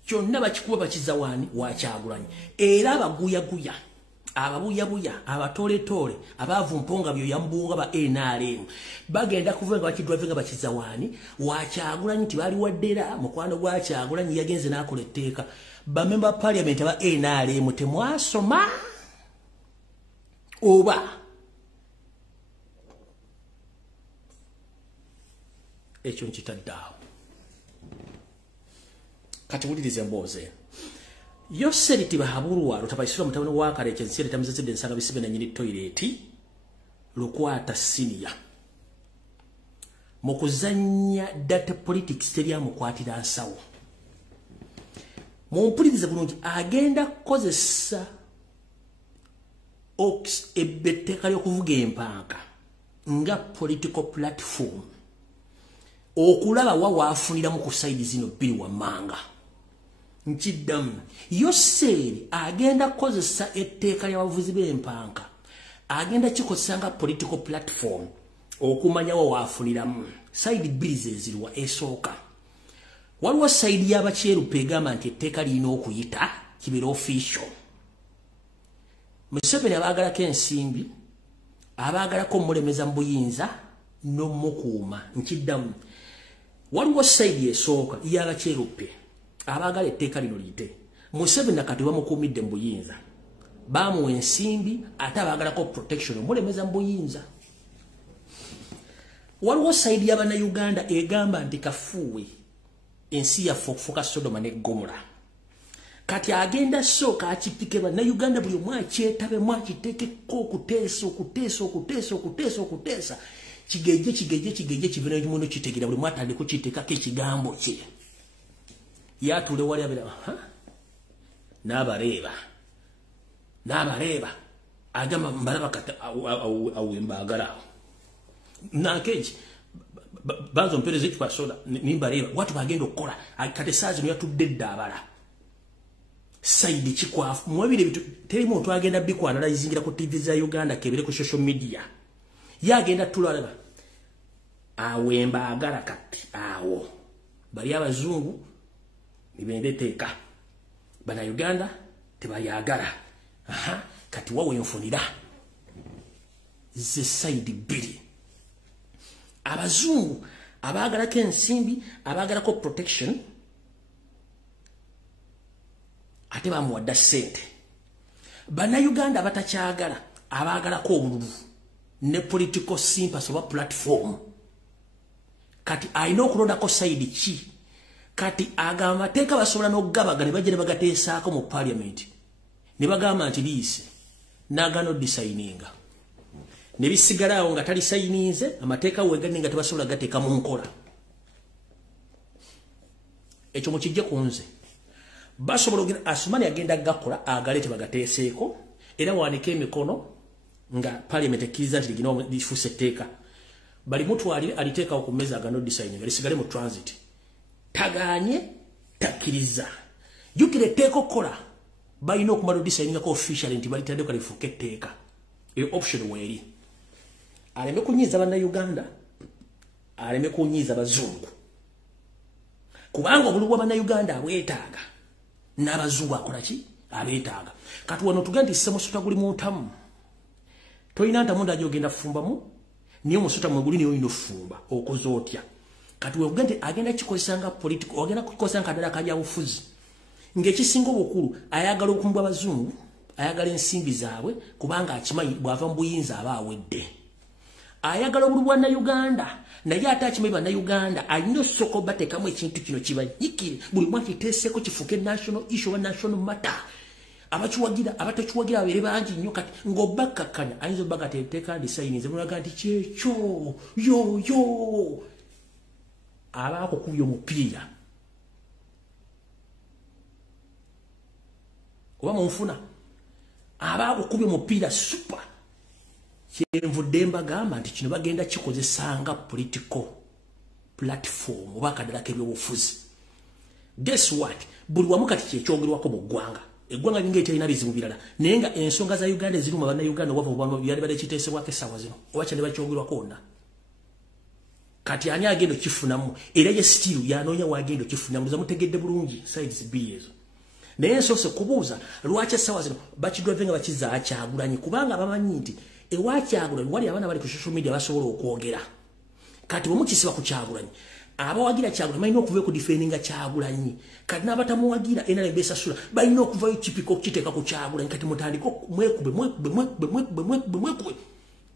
kyonna bakikuba bakiza wani wa Kyagulanyi era abaguyaguya ababuyabuya abatoletoole abavumponga byo yambuunga ba NRM bagenda kuvenga bakidrivinga bakiza wani wa Kyagulanyi tibali waddera mukwano gwa Kyagulanyi yagenze nakola etteeka ba member parliament aba NRM temwasoma oba ekyo nkitaddaawo kati wulirize embooze yo seriti bahabulwa lutabaisira mutabano wa kale kyensire tamuzezede nsanga bisibe na nyini toilet lukwata senior mukuzanya data politics teria mukwatira nsawo mumpulirize bulungi agenda kozesa ox ebeteka lyokuvuga empanka nga political platform okulaba wawafunira mu kusaidi zino bili wa manga nchiddamu yoseri agenda kozesa etteeka lyabavuzi b'empanka agenda kikozesanga political platform okumanya wawafuniramu saidi bili zezirwa esooka waliwo saidi y'abakyerupe egamba nti etteeka lirina okuyita kibira official Museveni abaagalako ensimbi abaagalako mulemeza mu buyinza n'omukuuma nkiddamu waliwo saidi esooka y'abakyerupe abagala etteeka lino liyite Museveni nakati bamukuumidde mu buyinza bamuwa ensimbi ate abaagalako protection mulemeza mu buyinza waliwo saidi y'Abannayuganda egamba nti kafuuwe ensi yaffe okufuuka Sodoma ne Gomora kati agenda sooka akipike Bannayuganda buli omu akyetabe mwakiteekeko okuteesa kigeje kibina kimuno kitegira buli mwatande ku kiteekako ekigambo kye yatule wali abira n'abareeba agamba mbalaba kata awembagala nakeji bazo mpereze ekipa soda nimbareeba watu bagenda okukola kate saazi no yatudde eddabala saidi kikwafu mwebire bitu teri muntu agenda bikwanalizingira ku TV za Uganda kebere ku social media yagenda tulaba awembagala kati awo bali abazungu nibendeteeka bana Uganda tebayagala kati wawe enfunira ze side bili abazungu abagala kensimbi abagala ko protection ate bamuwadda sente bana Uganda batakyagala abagala ko obululu ne political sympathy oba platform kati ayina okulonda ko side ki kati agamba teeka basobola n'okugabagana ne bajja ne bagateesaako mu parliament ne bagamba nti liise n'agaana oddisayininga ne bisigalawo nga tali sayininze amateeka weegane nga tebasobola gateeka mu nkola ekyo mukijje ku nze basobola ogenda Asumani agenda gakola agaleete bagateeseeko era waanika emikono nga parliament ekkiriza nti ligina lifuuse etteeka bali mutwalire aliteeka ku mmeeza agaana oddisayininga lisigale mu transit tagaanye takkiriza jukire teeko kola balina okumala odisayiningako officially nti balitadde kalifuuka etteeka eyo option weeri aleme kunyiiza bannayuganda aleme kunyiiza bazungu kubanga obululu bwa bannayuganda abwetaaga n'abazungu akola ki abeetaaga kati wano tuga nti ssemusota guli muntamu toyina ntamu ndajo ogenda fumbamu niyo musota mwe guli niyo oyina ofumba okoze otya kati wevuga nti agenda kikozesanga political agenda kukozesanga kadala kabyabufuzi ng'ekisinga obukulu ayagala okumbwa abazungu ayagala ensimbi zaabwe kubanga akimanyi bw'ava mu buyinza aba awedde ayagala obululu bwa Uganda naye ate akimanyi bannayuganda alina osooka bateekamu ekintu kino kibanyikire buli mwaka kiteeseeko kifuuke national issue oba national matter abakiwagira abatakiwagira abeere bangi nnyo kati ng'obbakkakkanya ayinza obba nga teteeka ndisayinize mulaga nti kyekyo yoyo aba akukubya omupiira oba munfuna aba akukubya omupiira super kyenvudde mbagamba nti kino bagenda kikozesanga political platform oba akadala k'ebyobufuzi guess what buli wamu kati kyekyogerwako mu ggwanga eggwanga linga eterina bizibu birala naye nga ensonga za Uganda eziruma bannayuganda obava byali badde kiteesebwako essaawa zino oba kyane bakyogerwako wonna kati ani agenda okifunamu era ye still yanoonya wagenda okifunamu zamutegedde bulungi sides bbiri ezo naye nsoose kubuuza lwaki essaawa zino bakidwave nga bakizaa Kyagulanyi kubanga bamanyi nti ewa Kyagulanyi wali abaana bali ku social media basobola okwogera kati bwemukisiba ku Kyagulanyi abawagira Kyagulanyi balina okuvayo ku defendinga Kyagulanyi kati n'abatamuwagira enala besasula balina okuvayo kipiko okukiteeka ku Kyagulanyi kati mutandiko mwekube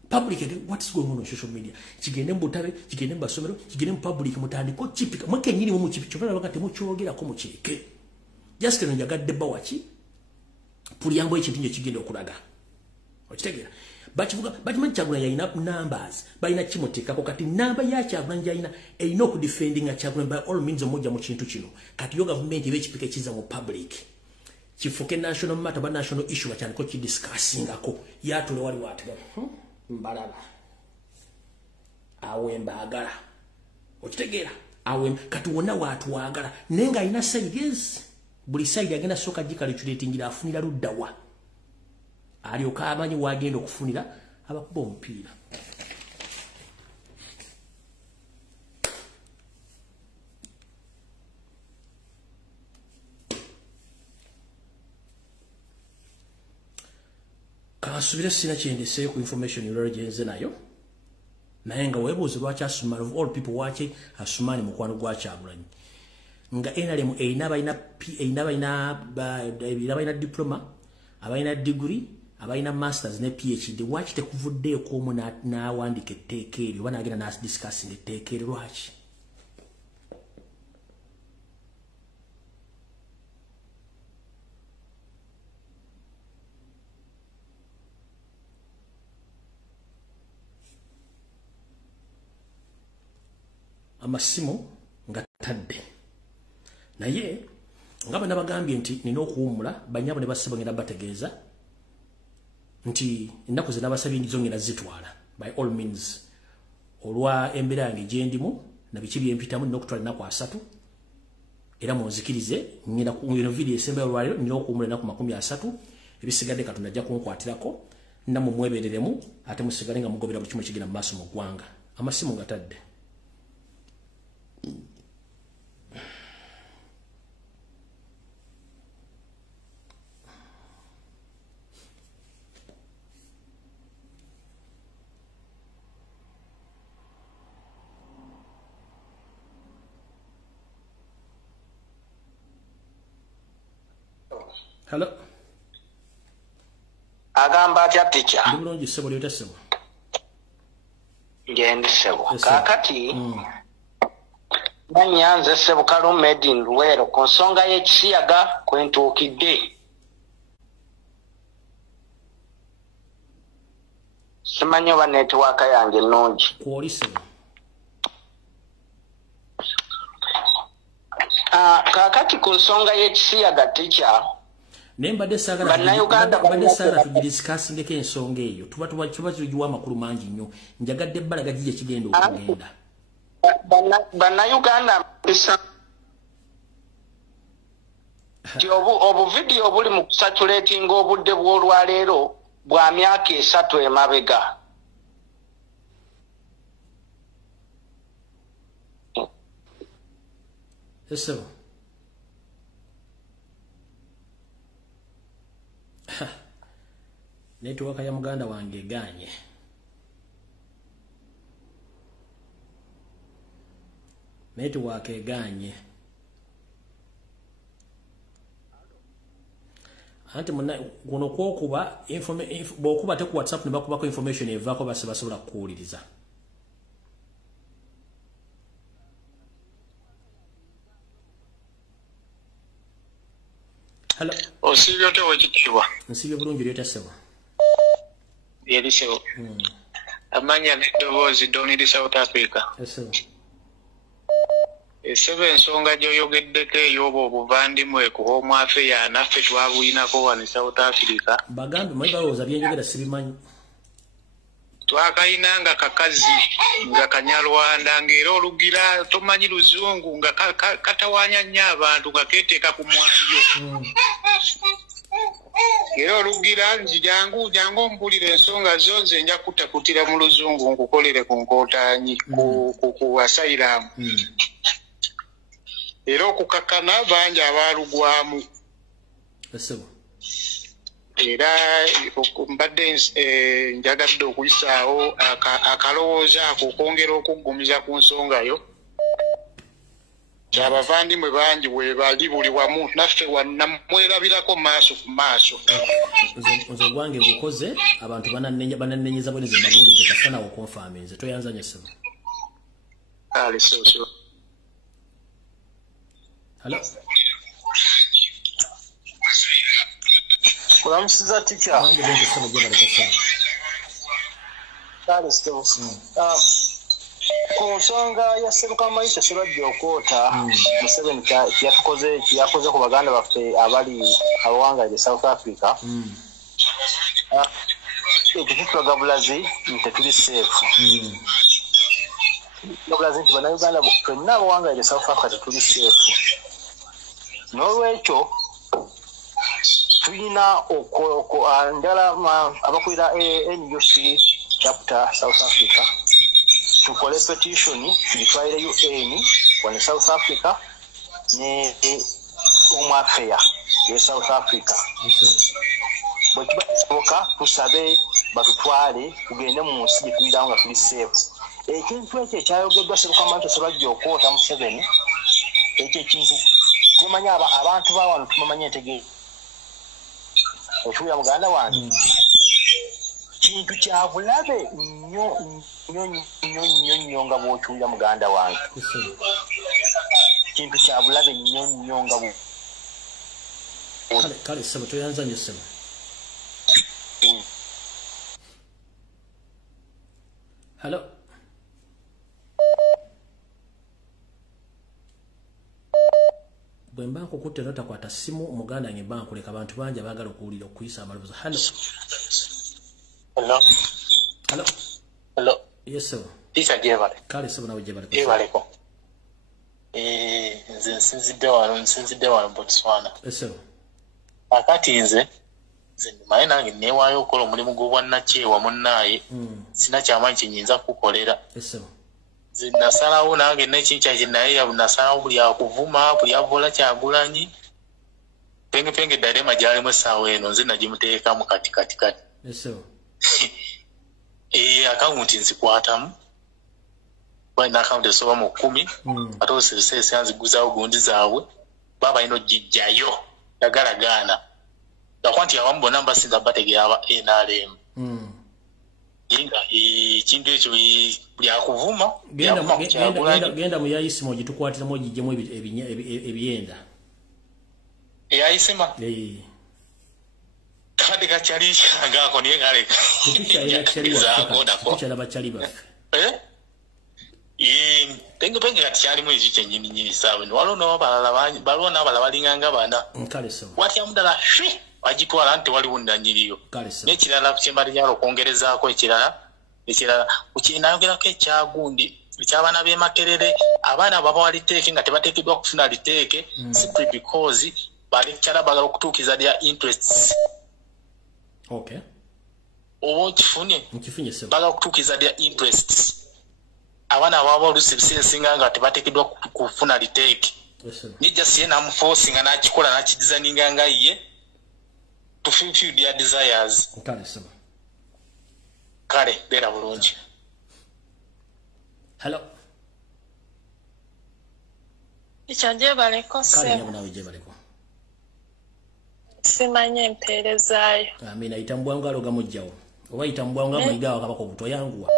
public what's going on social media kigende mbutabe kigende mbasomero kigende mu public mutandiko kipika mwekenyiri mu kipiko kyobala bakati mukyogera ko mukireke just kino njagadde bawachi puliyambo ekintu nyo kigenda okulaga okitegera bakivuga bakimanyi Kyagulanyi yalina numbers balina kimuteekako kati namba ya Kyagulanyi yalina erina okudefendinga Kyagulanyi by all means omujja mu kintu kino kati yo gavumenti eba ekipika ekiza mu public kifuke national matter ba national issue bakyandiko kidiscussingako yatule wali watiga mbalala awe mbagala okitegeera awe kati wonna watwagala naye nga alina sides buli side agenda soka gikaliculetingira afunira luddawa alyoka amanyi wagenda okufunira abakuba omupiira kansubire sina kyendeseeyo ku information yolero gyenze nayo naye nga weebuuze lwaki Asumaani of all people waki Asumaani mukwano gwa Kyagulanyi nga NRM erina balina diploma abalina degree abalina masters ne PhD waki tekuvuddeeko omu n'awandika etteeka eryo oba n'agenda n'adiscussing etteeka eryo lwaki amasimu nga tadde naye nga bana bagambye nti nina okuwumula banyabo ne basiba ngenda bategeeza nti ennaku zina basabye ndizo ngenda zitwala by all means olwa embeera yange gyendimu na biki byempitamu nina okutwala ennaku 3 era munzikirize ngenda ku video esembayo olwaliro nina okuwumula ennaku 30 ebisigadde Katonda ajja kunkwatirako namwe mwebereremu ate musigale nga mugobera buli kimu ekigenda mu maaso mu ggwanga amasimu nga tadde Hello. Agamba atya teacher. Ndibulongi sebo lyota sebo. Ngende sebo. Kakati. Banyanze sebo Kalume made in Luwero ku nsonga y'ekisiyaga kwentuukidde. Simanyi oba netiwaaka yange nnungi. Kwoli sebo. Kakati ku nsonga y'ekisiyaga teacher. Nemba desagala tugidiscussing ngeke ensonga eyo tuba tujuwa amakulu mangi nnyo njagadde ebbalaga gije kigenda okugenda Bannayuganda ti obu video buli mu saturating obudde bw'olwaleero bwa myaka 3 emabega. So network ya muganda wange ganye. Network eganye. Anti muna guno kwokuba bokuba te ku WhatsApp ne bakubako information evako basobola kuwuliriza. Hello. Osibyo te wekitiibwa. Nsibyo bulungi lyota sebo. Yerisebo. Amanya n'eddoboozi Donald South Africa. Esebo. Esebo ensonga gy'oyogeddeko ey'obwo obuvandimwe ku Home Affairs naffe twabuyinako wano South Africa. Bagambe mwe balowooza byenjogera sibimanyi. Twakayinanga kakazi nga Kanyarwanda ng'era olugira tomanyi Luzungu nga katawanya nnyo abantu nga keeteeka ku mwanjo. Era olugira nti jangu mpulira ensonga zo nze nja kutakutira mu Luzungu nkukolere ku nkootaanyi ku asylum. Era okukakana bangi abaalugwamu. Era mbadde njagadde okuyisaawo akalowooza ako okwongera okuggumiza ku nsonga yo. Abavandimwe bangi we bali buli wamu naffe mwerabirako maaso ku maaso. Nze gwange bukoze abantu banannenyeza bweneze mbabuulidde kasana okonfirm nze toyanzanya sebo. Ale so. Hello. Kulamusiza teacher. Wange bende sebo gye bali kasana. Ale so. Ku nsonga ya Sseruka Maisha Ssebajja Okoota Museveni kyakoze ku baganda baffe abali abawangaire South Africa. Ekitulaga bulazi nti tuli safe. Bulazi nti bannayuganda ffenna abawangaire South Africa tuli safe. N'olwekyo tulina ndala abakulira NUC chapter South Africa tukole petition tulitwalire UN wano South Africa ne Home Affairs ye South Africa. Bwe kibasoboka tusabe batutwale tugende mu nsi gyetubeerawo nga tuli safe. Ekintu ekyo ekyayogeddwa Sseruka Maisha Ssebajja Okoota Museveni ekyo ekintu tumanya abantu ba wano tumamanya entegeera. Okiwulira muganda wange kintu kya bulabe nnyo nga bw'okiwulira muganda wange. Kintu kya bulabe nnyo nga kale sebo toyanzanya sebo. Hello. Bwe mba nkukutte notakwata simu omuganda nge mba nkuleka abantu bangi abaagala okuwulira okuyisa amaloboozi. Hello. Yes sir. Teacher Jebale. Kale sebo nawe Jebale. Jebaleko. Nze nsinzidde wano Botswana. Yes sir. Akati nze manye nange neewaayo okukola omulimu gw'obwannakyewa munnaaye. Sina kyamaanyi kyenyinza kukolera. Yes sir. Nze nasalawo nange n'ekintu kye naye nasalawo buli akuvuma buli avola Kyagulanyi. Penge Darema gyalimu essaawa eno nze nagimuteekamu kati. Yes sir. Akawunti nzikwatamu. Balina akawunti esoba mu 10. Ate oserese nziguzaawo gundi zaabwe. Baba ino jijjayo. Yagalagaana. Gakuba nti abamu bonna mbasinza bategeera aba NRM. Inga ekintu ekyo buli akuvuma. Genda mu yayisima ogitukwatiramu ogijjemu ebiyenda. Eyayisima? Kade kakyali kyagaako niye galeka. Tukyala bakyali baffe. Penge kati kyalimu ekyo kyennyini saawe. Waliwo n'abalala balinganga bana. Watya mudala bagitwala nti waliwo ndanyiriyo. N'ekirala kyembalinyala okwongerezaako ekirala kyenayogerako ekyagundi eky'abaana b'e Makerere abaana baba waliteeke nga tebateekeddwa kufuna liteeke simply because balekyala bagala okutuukiza their interests. Okay. Oba okifunye? Nkifunye sebo. Bagala okutuukiza their interests. Abaana ababa oluusi ebiseera ebisinga nga tebateekeddwa kufuna liteeki. Nijja siye namuforcinga n'akikola n'akidizayininga nga ye to fulfill their desires. Kale sebo. Kale beera bulungi. Hello. Ichaje baleko se. Kale nawe je baleko. Simanye mperezayo. Amina itambwanga aloga mujjawo. Oba itambwanga mwigawa kabako buto yanguwa.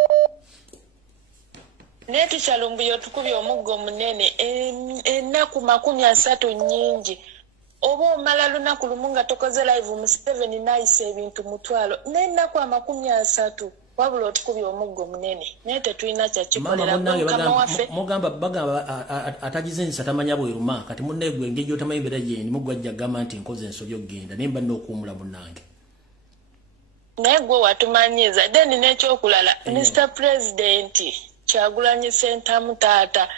Neti chalumbuyo tukubye omuggo munene ennaku 30 nyingi. Oba omala lunaku lumunga tokoze live mu 7 nice ebintu mutwalo. N'ennaku 30 wabula otukubye omuggo munene. Nete tuina kya kikolera mugamba atagizenza tamanya bweruma kati munne gwe ngejo tamayimbera je ni mugwajja gama nti nkoze ensobyo genda nemba n'okumula munange. Negwe watumanyiza then n'ekyokulala Mr President Kyagulanyi Center mutata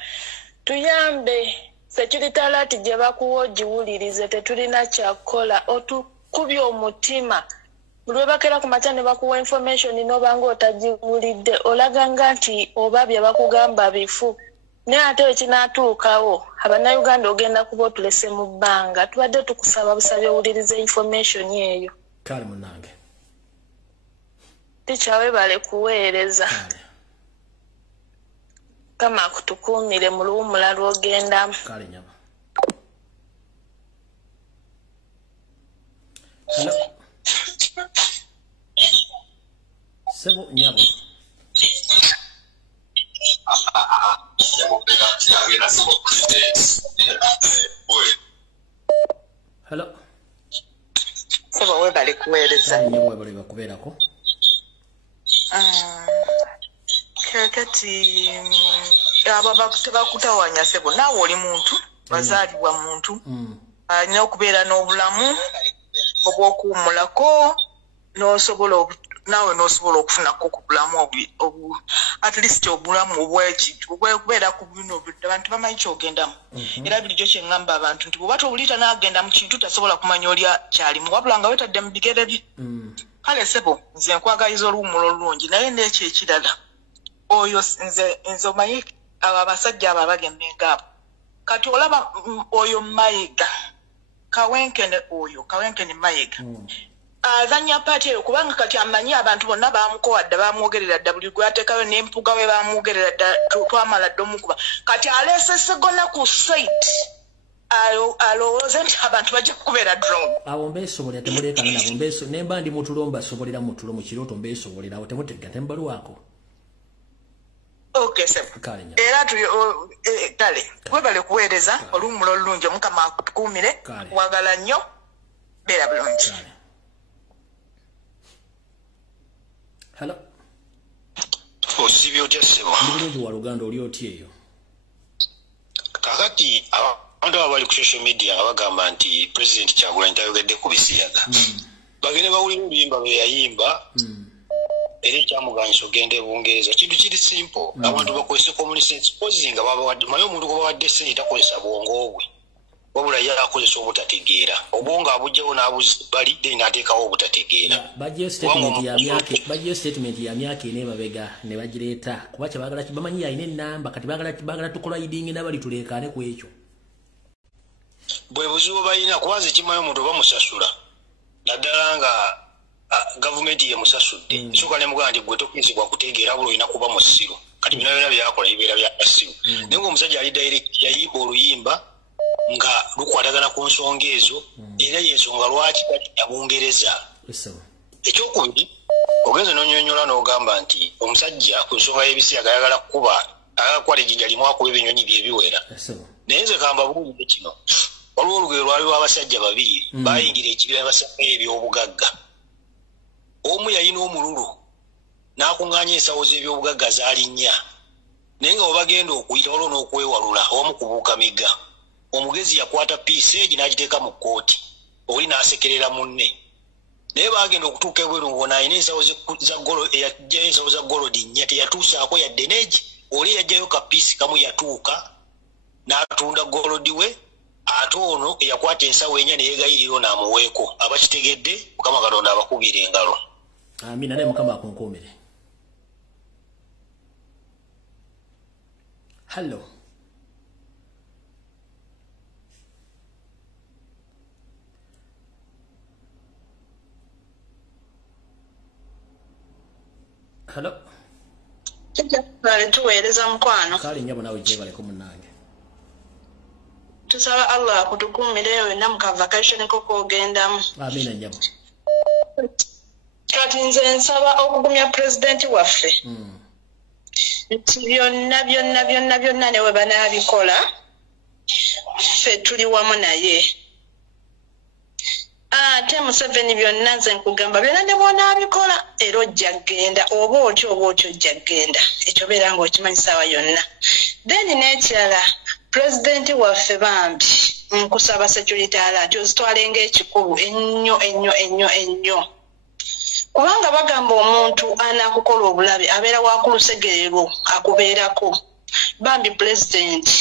tuyambe security alert gye bakuwa giwulirize tetulina kyakola otukubye omutima buli bakera ku matane bakuwa information n'obanga otagiwulidde olaganga nti obabye bakugamba bifu ne ate ekinatuukawo Abannayuganda ogenda kuba otulese mu bbanga tubadde tukusaba busabye owulirize information eyo. Kale munange Tichawe bale kuweereza kama kutukumire mu luwumula lwogenda. Kale nyama. Hello. Sebo nyabo. Hello. Sebo we bale kuweereza. Nyabo we bale bakubeerako. Kati ababa kutawanya sebo nawe oli muntu bazaalibwa muntu alina okubeera n'obulamu obw'okuwummulako n'osobola okufunako ku bulamu at least obulamu obwekubeera ku bino abantu bamanyi kyogendamu era bulijjo kyeŋŋamba abantu nti bw'oba tobulita n'agenda mu kintu tasobola kumanya oli kyalimu wabula nga wetadde mu bigere bye. Kale sebo nze nkwagaliza oluwummulo olulungi naye n'ekyo ekirala oyo nze omanyi abo abasajja abo abagemmenga abo kati olaba oyo Mayiga Kawenkene Mayiga azanya paati eyo kubanga kati amanyi abantu bonna bamukowadde bamwogerera dda buli gwateekayo n'empuga we bamwogerera dda twamala dda omukuba kati aleese Sseggona ku site alowooza nti abantu bajja kubeera drone. Abo mbeesobolera temuleekana nabo nemba ndi mutulo mbasobolera mutulo mu kirooto mbeesobolera awo temutega tembaluwaako. Okay sebo. Era kale webale kuweereza oluwummulo olulungi Mukama akutukuumire wagala nnyo beera bulungi. Hello. Osibye otya sebo? Bulungi wa Luganda oli otya eyo? Kakati abantu abali ku social media abagamba nti President Kyagulanyi tayogedde ku bisiyaga. Bagende bawulira oluyimba lwe yayimba era ekyamuganyisa ogenda e Bungereza kintu kiri simple abantu bakozesa common sense pozinga maye omuntu gwe bawadde ssente takozesa bwongo bwe wabula ye akozesa obutategeera obwongo abugjawo n'abuzibali then ateekawo obutategeera. Bajja statement ya myaka ene mabega ne bagireeta kuba kyebagala bamanyi yalina ennamba kati bagala tukolayidingi n'abali tuleekaane ku ekyo. Bwe buzibu balina kubanza ekimayo omuntu bamusasula naddala nga gavumenti ye musasudde soka ne muganda nti gwe tokkirizibwa kutegeera wabula olina kuba mu ssiru kati bino byonna byakola bibeera bya ssiru naye ng'omusajja ali direct yayimba oluyimba nga lukwatagana ku nsonga ezo era y'ensonga lwaki ya Bungereza. Ekyokubiri ogenze n'onyonyola n'ogamba nti omusajja ku nsonga y'ebisiyaga ayagala kukwata ejjinja limu akuba ebinyonyi bye biwera naye nze kamba bulungi kino waliwo olugero lwaliwo abasajja babiri bayingira ekibira basanga ebyobugagga. Omu yalina omululu n'akuŋŋaanya ensawo z'ebyobugagga zaali nnya naye nga webagenda okuyita waliwo n'okwewalula omu kubuuka migga omugezi yakwata piiseegi n'agiteeka mu kkooti oli n'asekerera munne naye bagenda okutuuka ebweru ng'ona alina ensawo eyajjayo ensawo za golodi nnya teyatuusaako yadde neegi oli yajjayo kapiisi kamu yatuuka n'atunda golodi we ate ono eyakwata ensawo enya neyeegayiriro n'amuweeko abakitegedde Mukama Katonda abakubira engalo. Amina naye Mukama akunkuumire. Hello. Hello. Tuweereza mukwano. Kale nyabo nawe jebaleko munnange. Tusaba Allah kutukumire wena mu vacation ko kogendamu. Amina nyabo. Kati nze nsaba okugumya president waffe. Nti byonna ne we banaabikola ffe tuli wamu naye. Ate Museveni byonna nze nkugamba byonna ne bw'onaabikola era ojja kgenda oba otyo ojja kgenda ekyo beera ng'okimanyi ssaawa yonna. Then n'ekirala pulezidenti waffe bambi nkusaba security alert ozitwale ng'ekikulu ennyo. Kubanga bagamba omuntu anaakukola obulabe abeera wakulusegerero akubeerako. Bambi pulezidenti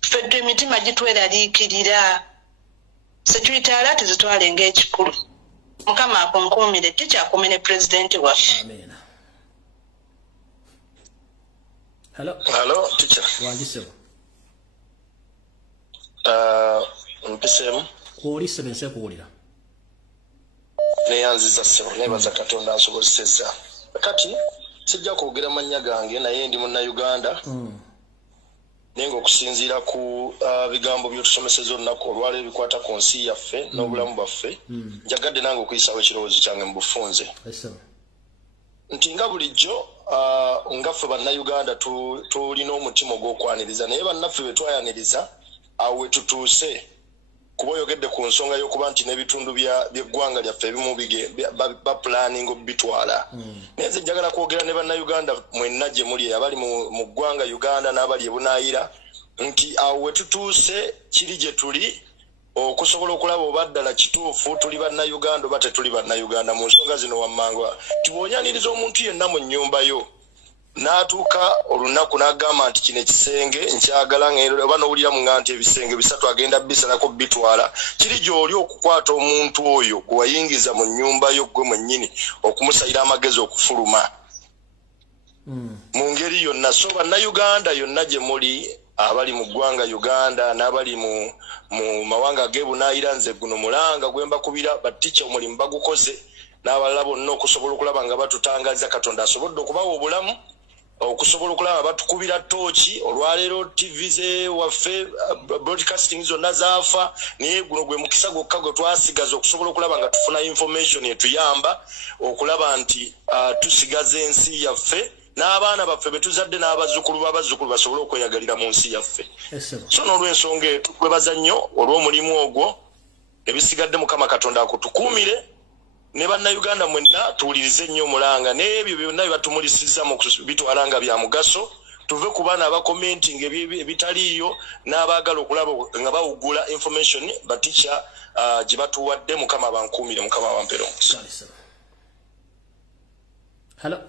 ffe emitima gitweraliikirira. Security alert zitwale ng'ekikulu. Mukama akunkuumire tikyakumene pulezidenti waffe. Amen. Hello. Hello, teacher. Wangisebo. Mpisemu. Kuoli sebense kuolira. Neyanziza sebo nebaza Katonda ansobozesezza. Kati sijja kwogera mannya gange naye ndi Munnayuganda. Nengo okusinziira ku bigambo byotusomeseza olunaku olwaleero ebikwata ku nsi yaffe n'obulamu bwaffe. Njagadde nange okuyisawo ekirowoozo kyange mu bufunze. Nti nga bulijjo nga ffe Bannayuganda tulina omutima ogw'okwaniriza naye bannaffe be twayaniriza awo we tutuuse kuba oyogedde ku nsonga y'okuba nti n'ebitundu by'eggwanga lyaffe ebimu bapulaninga okubitwala. Naye nze njagala kwogera ne Bannayuganda mwenna gye muli abali mu ggwanga Uganda n'abali e Bunaayira nti awo we tutuuse kiri gye tuli okusobola okulaba oba ddala kituufu tuli Bannayuganda oba tetuli Bannayuganda mu nsonga zino wammanga. Tibw'onyaniriza omuntu yenna mu nnyumba yo n'atuuka olunaku n'agamba nti kino ekisenge nkyagala oba n'owulira mu nga nti ebisenge bisatu agenda bisalako bitwala kiri gy'oli okukwata omuntu oyo gwe wayingiza mu nnyumba yo gwe mwennyini okumusayira amagezi okufuluma mu ngeri yonna. So Bannayuganda yonna gye muli abali mu ggwanga Uganda n'abali mu mawanga ag'ebunaayira nze guno mulanga gwe mbakubira batica omulimu bagukoze n'abalala bonna okusobola okulaba nga batutangaza Katonda asobodde okubawa obulamu okusobola okulaba batukubira tooki olwaleero TV ze waffe broadcasting zonna zaafa naye guno gwe mukisa gwokka gwe twasigaza okusobola okulaba nga tufuna information etuyamba okulaba nti tusigaza ensi yaffe n'abaana baffe betuzadde n'abazzukulu b'abazzukulu basobole okweyagalira mu nsi yaffe. So n'olw'ensonga eyo tukwebaza nnyo olw'omulimu ogwo ebisigadde Mukama Katonda akutukuumire ne Bannayuganda mwenna tuwulirize nnyo mulanga n'ebyo byonna bye batumulisiza mu bitwala nga bya mugaso tuve ku baana abakomenting ebitaliiyo n'abaagala okulaba nga bawugula information batica gye batuwadde. Mukama bankuumire, Mukama bampere omukisa. Hello.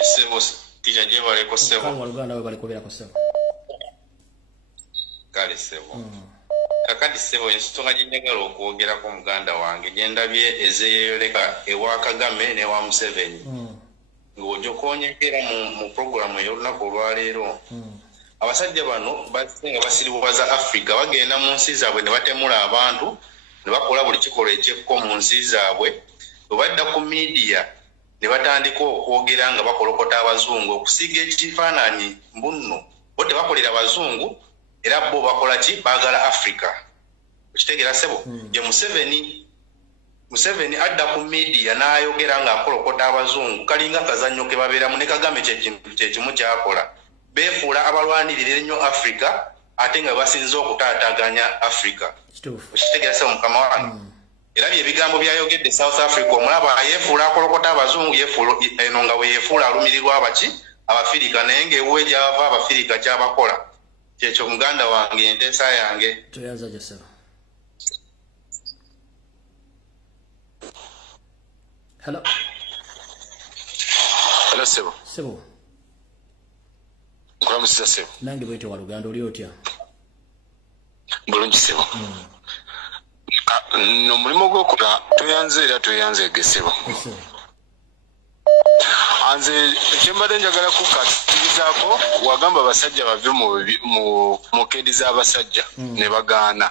Sebo tija jebaleko sebo. Kama Waluganda we balikoberako sebo. Kale sebo. Kakati sebo ensonga gye njagala okwogerako muganda wange gye ndabye ezeeyoleka ewa Kagame ne wa Museveni. Ng'ojokonyekera mu programu ey'olunaku olwaleero. Abasajja bano basinga basiriwaza Africa bagenda mu nsi zaabwe ne batemula abantu ne bakola buli kikolwa ekyekko mu nsi zaabwe. Bwe badda ku media ne batandika okwogera nga bakolokota abazungu okusiga ekifaananyi mbunno bo tebakolera abazungu era bo bakola ki baagala Africa. Okitegeera sebo ye Museveni adda ku media n'ayogera nga akolokota abazungu kalinga kazannyo ke babeeramu ne Kagame kyekimu kyakola beefuula abalwanirira ennyo Africa ate nga basinza okutaataaganya Africa. Okitegeera sebo mukama wange era byebigambo byayogedde South Africa omulaba yeefuula akolokota abazungu eno nga bwe yeefuula alumirirwa abaki Abafirika naye ng'ewuwe gy'ava Abafirika kyabakola. Kyekyo muganda wange enteesa yange. Tuyanza Joseph. Hello. Hello Sebo. Sebo. Nkulamusiza Sebo. Nange bwete Waluganda oli otya? bulungi sebo no mulimo gw'okola tweyanze egesebo anze kyembadde njagala kukatirizaako wagamba abasajja bave mu kedi z'abasajja ne bagaana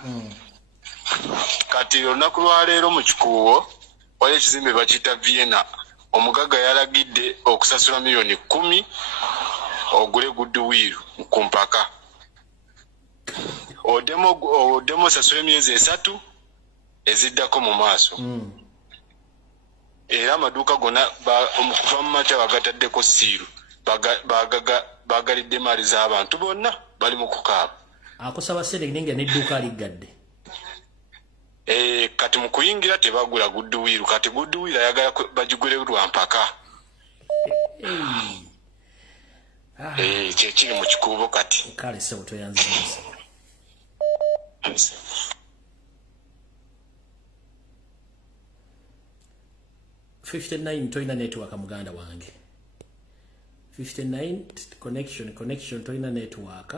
kati olunaku lwaleero mu kikuubo waliwo ekizimbe bakiyita Vienna omugagga yalagidde okusasula miliyoni 10 ogule goodwill ku mpaka odemo osasula emyezi 3 eziddako mu maaso era amaduuka gonna okuva mu makya bagataddeko siiru bagalidde maali z'abantu bonna bali mu kukaaba akusaba sente ninga n'edduuka aligadde kati mu kuyingira tebagula goodwill kati goodwill ayagala bagigule lwa mpaka kyekiri mu kikuubo kati kale sebo toyanzisa 59 toina network muganda wange 59 connection toina network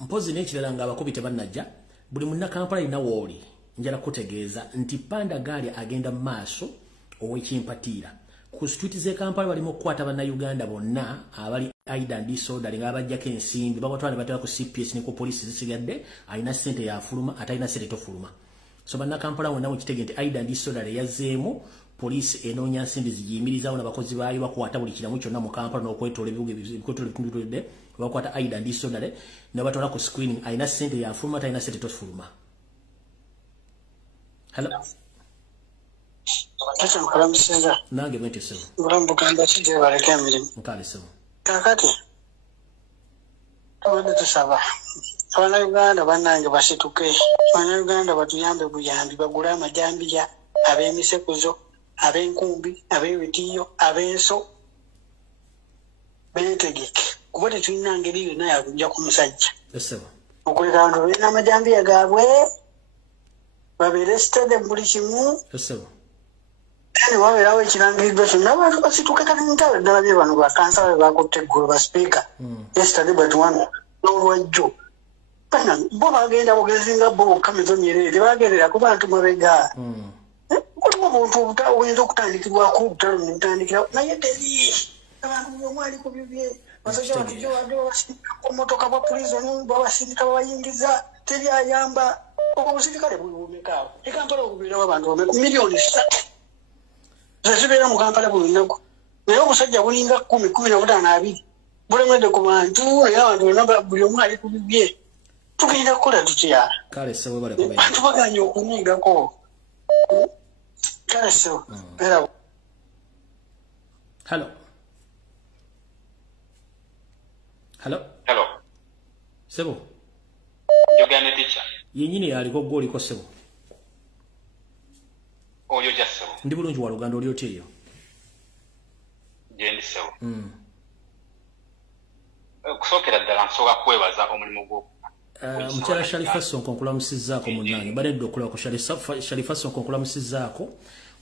mpozi nekirala nga abakubi tebannajja buli munna Kampala ina wooli njala kutegeeza nti panda gali agenda maaso ow'ekimpatiira ku street ze Kampala bali mu kwata bana Uganda bonna abali aida ndisoda linga abajjako ensimbi babatwala batera ku CPS ne ku police zisigadde alina sente ya fuluma atalina sente tofuluma so bana Kampala wonna mu kitege nti aida ndisoda yazeemu police enoonya nsimbi zijimiriza na bakozi bayo bakwata buli kiramu kyonna mu Kampala n'okwetola ebibuga ebikotola ebitundudde bakwata aida ndisoda ne batwala ku screening alina sente ya fuluma atalina sente tofuluma. Hello. Tata mkulamusiza. Nange mwete sewa. Mkulambu kanda chide walekea mirimu. Mkali sewa. Kakati. Tawade tusaba. Wana Uganda banange basituke. Wana Uganda batuyambe buyambi bagula amajambi ya ab'emisekuzo, ab'enkumbi, ab'ebitiyo, ab'enso. Betegeke. Kubote tulina ngeri yonna yakujja ku musajja. Sewa. Okuleka abantu balina amajambi gaabwe. Babere stade mbuli kimu. Sewa. Kani waberawo ekirangiriddwa kyonna abantu basituka kati ntale ddala bye bano bakansala bakutte eggulu ba speaker yesterday but one n'olwajjo bana bo bagenda bugezi nga bo kamizo nyerere bagendera ku bantu mabega kuliwo omuntu obuyinza okutandikibwako obutalo nebutandikira naye teri abantu bomwali ku bibye basajja batujja wadde babasindika ku motoka bwa prison babasindika babayingiza teri ayamba obusirikale buliwumekaawo ekampala okubeerawo abantu bameka miliyoni 3 Zazibera mu Kampala bulunako. Naye omusajja bulinga 10-15 bulemedde ku bantu naye abantu bonna buli omu ali ku bibye. Tugenda kukola tutya? Kale sewe bale kubaye. Bantu baganye okunyigako. Kale sewe. Era. Hello. Sebo. Yogane teacher. Yenyini yaliko goli ko sebo. Oyo jasso. Ndi bulungi wa Luganda oli otyeyo. Jendi sewo. Kusokera ddala nsoka kwebaza omulimu gwo. Mukyala Sharifa Sonko nkulamusizzaako munnange badde okulaba ku Sharifa Sonko nkulamusizzaako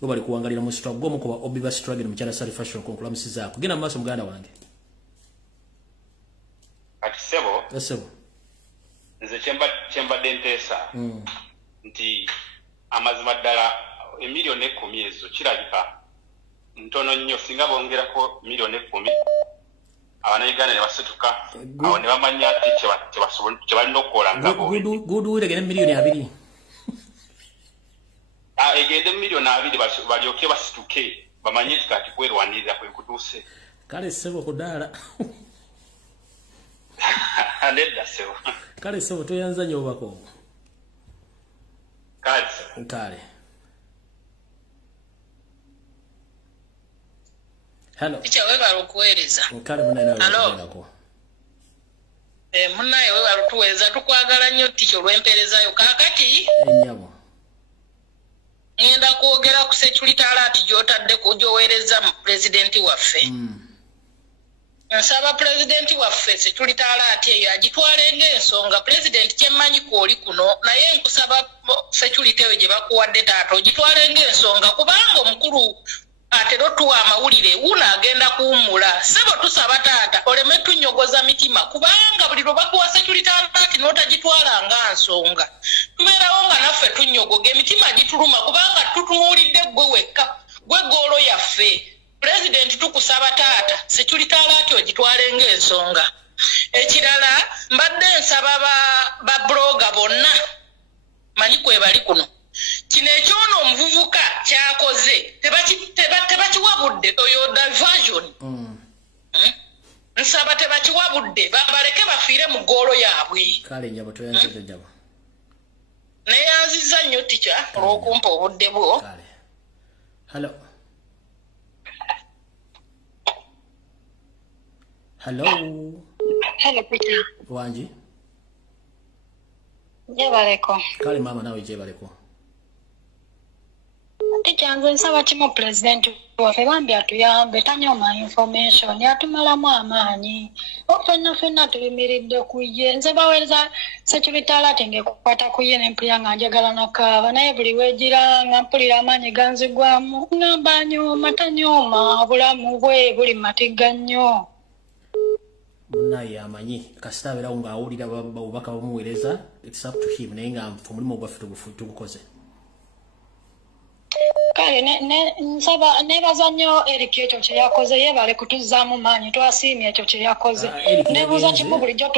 bwe bali kuwangalira mu struggle gwomu kuba Obiba struggle mukyala Sharifa Sonko nkulamusizzaako genda mu maaso muganda wange. Kati sebo. Sebo. Nze kyembadde nteesa nti amazima ddala emiliyoni 10 ezo kirabika ntono nnyo singa bongerako miliyoni 10 Abanayuganda ne basituka awo ne bamanya ati kyebalina okukola ngabo guduwire gene miliyoni 2 egende miliyoni 2 balyoke basituke bamanye kati kwerwanirira kwe kutuuse kale sebo kudaala nedda sebo kale sebo toyanza nnyo obako kale Hello. Ticha wewe balukueleza. Kale munaina wewe. Munaye wewe balutuweza tukwagala nnyo ticha olwemperezayo kakati. Ennyabo. Ngenda kwogera ku security alert gy'otadde kujowereza mu president waffe. nsaba pulezidenti waffe Security eyo agitwalenga ensonga pulezidenti kyemmanyi kwoli kuno naye nkusaba Security eyo gye bakuwadde taata ogitwalenga ensonga kubanga omukulu atero tuwa amawulire wuno agenda kuwummula sebo tusaba taata oleme tunyogoza mitima kubanga buli lwe bakuwa Security n'otagitwalanga nsonga tubeerawo nga naffe tunyogoga emitima gituluma kubanga tutunuulidde gwe wekka gwe goolo yaffe President tukusaba taata Security ogitwalenga ensonga ekirala mbadde nsaba ba bloga bonna manyi kwebali kuno kino ekyono omuvubuka kyakoze tebakiwabudde oyo diversion nsaba tebakiwabudde baleke bafiire mu ggoolo yaabwe kale nyabo toyanziza nyabo neyanziza nnyo tica olw'okumpa obudde bwo hello hello Peter wanji jebaleko kale mama nawe jebaleko Tijanze nsaba kimu president waffe bambi atuyambe tanyoma information yatumalamu amaanyi fenna tuyimiridde ku ye nze baweereza Security ngekukwata ku ye nempulira nga njagala nakaaba naye buli weegira nga mpulira amaanyi ganzigwamu ngamba nyooma tanyooma obulamu bwe buli matigga nnyo naye amanyi kasita abeerawo ng'awulira obubaka bamuweereza it's up to him naye nga omulimu gwaffe tugukoze kale nsaba nebaza nnyo Eric ekyo kye yakoze yebale kutuzzaamu maanyi twasiimye ekyo kye yakoze nebuuza kimu bulijjo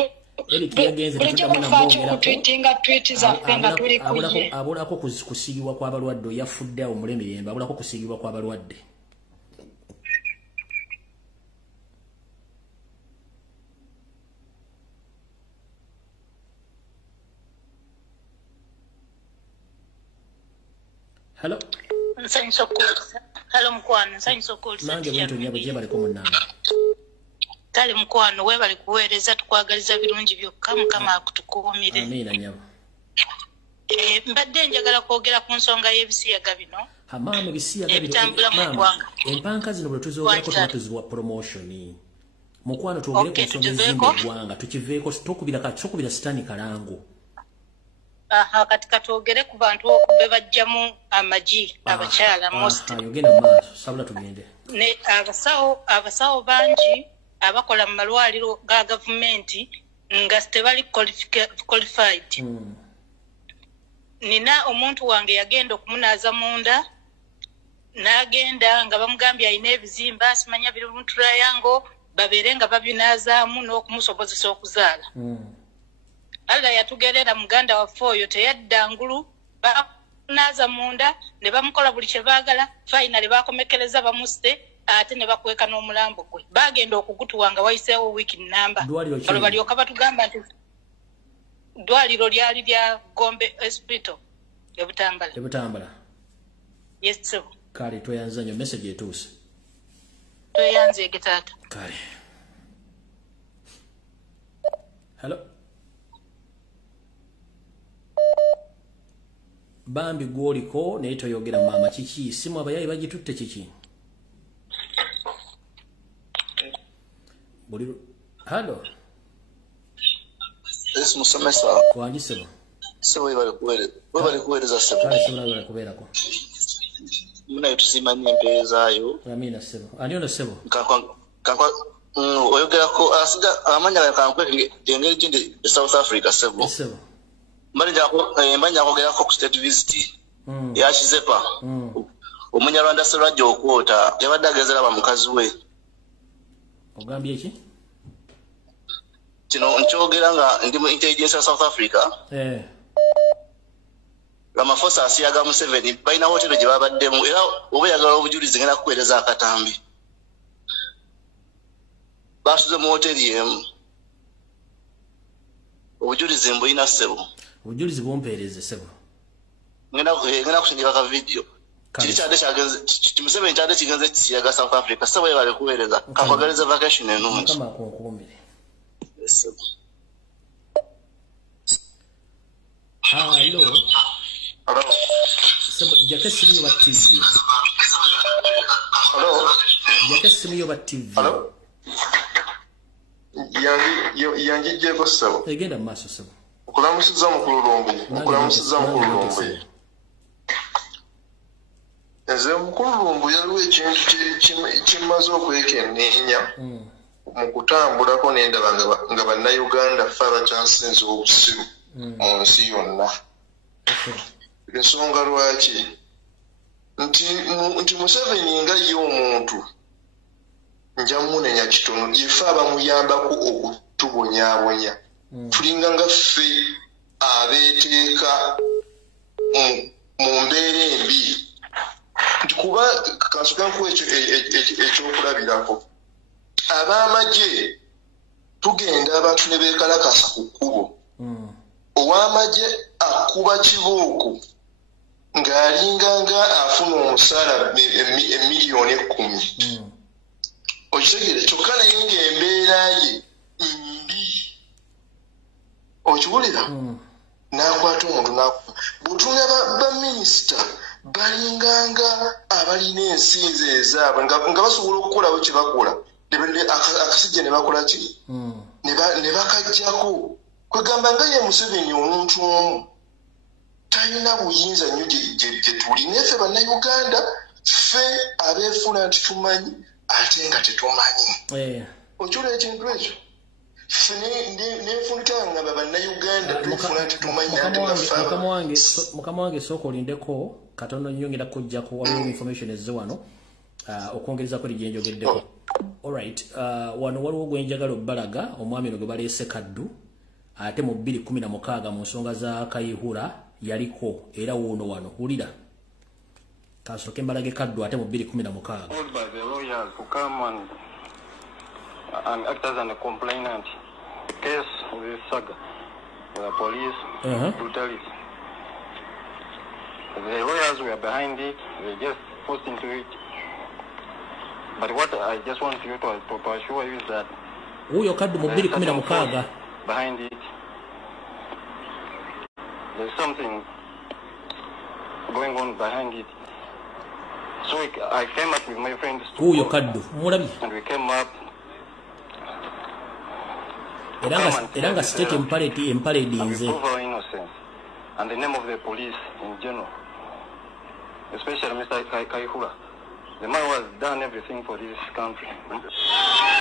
kutwitinga twiti zaffe nga tuli kuye abulako kusiigibwa kw'abalwadde yafudde awo mulemirembe abulako kusiigibwa kw'abalwadde hello Hello mkwano nsanyusa okuwuliriza nange bwento nyabo gyebaleko munnange kale mukwano weebale kuweereza tukwagaliza birungi byokka mukama akutukuumire amiina nyabo mbadde njagala kwogera ku nsonga y'ebisiyaga bino maama ebisiyaga ebitambula mu ggwanga empanka zino bwe tuzogerako tuba tuziwa promotion mukwano twogere ku nsonga ezizimba eggwanga tukiveeko tokubira sitani kalango kati katwogere ku bantu be bajjamu amagi abakyala yogenda maaso sabula tugende ne abasawo bangi abakola mu malwaliro ga gavumenti nga tebali qualified nina omuntu wange yagenda okumunaaza munda n'agenda nga bamugambye alina ebizimba simanya biri mu triangle babeere nga babinaazaamu n'okumusobozesa okuzaala Allah yatugerera muganda waffe oyo teyadda ngulu bakunaaza munda ne bamukola buli kye baagala finally bakomekereza bamusse ate ne bakweka n'omulambo gwe bagenda okugutuwa nga wayiseewo wiiki nnamba olwo balyoka batugamba nti ddwaliro lyali lya Gombe hospital ebutambala yes kale tweyanza nnyo message etuuse tweyanzeege taata kale hello bambi gwoliko naye toyogera maama kiki simu abayayi bagitutte kiki buli halo esi musomesa wandisebo sebo webale kuweereza sebo kale sebo nabale kubeerako munaye tusimanyi empeerezaayo amina sebo ani ono sebo oyogerako asiga amanya gayo kankweke engeri gindi South Africa sebo mbanyi akogerako ku state visit yakizepa omunyarwanda Sserwajja Okwota yabadde agezera ba mukazi we ogambye ki kino nkyogera nga ndi mu intelligence ya South Africa Ramaphosa asiyaga Museveni balina hotelo gye babaddemu era oba yagala obujulizi ngenda kukuweereza akatambi basuze mu hoteli emu obujulizi mbulina sebo obujulizi bumpeereze sebo ngenda kusindika ka video kiri kyadde kyagenze Museveni kyadde kigenze kiyaga South Africa sebo yebale kuweereza kakwagaliza vacation enungi kama akunkuumire sebo hello sebo jake simu yo ba TV hello jake simu yo ba TV yanjijjeko ssebo egenda mu maaso ssebo okulamusiza mukulu Lumbuye nze mukulu Lumbuye yaliwo ekintu kimaze okwekenneenya mu kutambulako n'endaba nga bannayuganda ffe abakyasinze obusiru mu nsi yonna ensonga lwaki nti Museveni nga ye omuntu nja munenya kitono yefe abamuyambako okutubonyaabonya tulinga nga ffe abeeteeka mu mbeera embi nti kuba kansukanku ekyokulabirako ab'amagye tugenda abantu ne beekalakasa ku kkubo ow'amagye akuba kibuuku ng'alinganga afuna omusaala emiliyoni 10 okitegere kyokka naye ng'embeera ye mbi okiwulira n'akwata omuntu n'akuba bw'otunga baminisita balinganga abalina ensinza ezaabwe nga basobola okukolawo kye bakola akasijja ne bakola ki ne bakajjako kwegamba nga ye Museveni omuntu omu talina buyinza nnyo gye tuli naye ffe bannayuganda ffe abeefuna nti tumanyi ate nga tetumanyi okyula ekintu ekyo ffe nenfunitanga nga bannayuganda tufuna nti tumanyi mukama wange sooka olindeko katono nnyo ngenda kujjako waliwo information ezze wano okwongerezako eri gyenjogeddeko alright wano waliwo gwenjagala obbalaga omwami ono gwe baleese Kaddu ate mu 2016 mu nsonga za Kayihura yaliko era wuuno wano wulira kasooke mbalage Kaddu ate mu 2016 and act as a complainant. The case with Saga, the police, brutality. The lawyers were behind it, they just forced into it. But what I just want you to assure you is that Uyo Kaddu mu 2016 behind it, there's something going on behind it. So I came up with my friends Uyo Kaddu mulabi and we came up Eranga state empare dinze and the name of the police in general, especially Mr. Kayihura. The man was done everything for this country.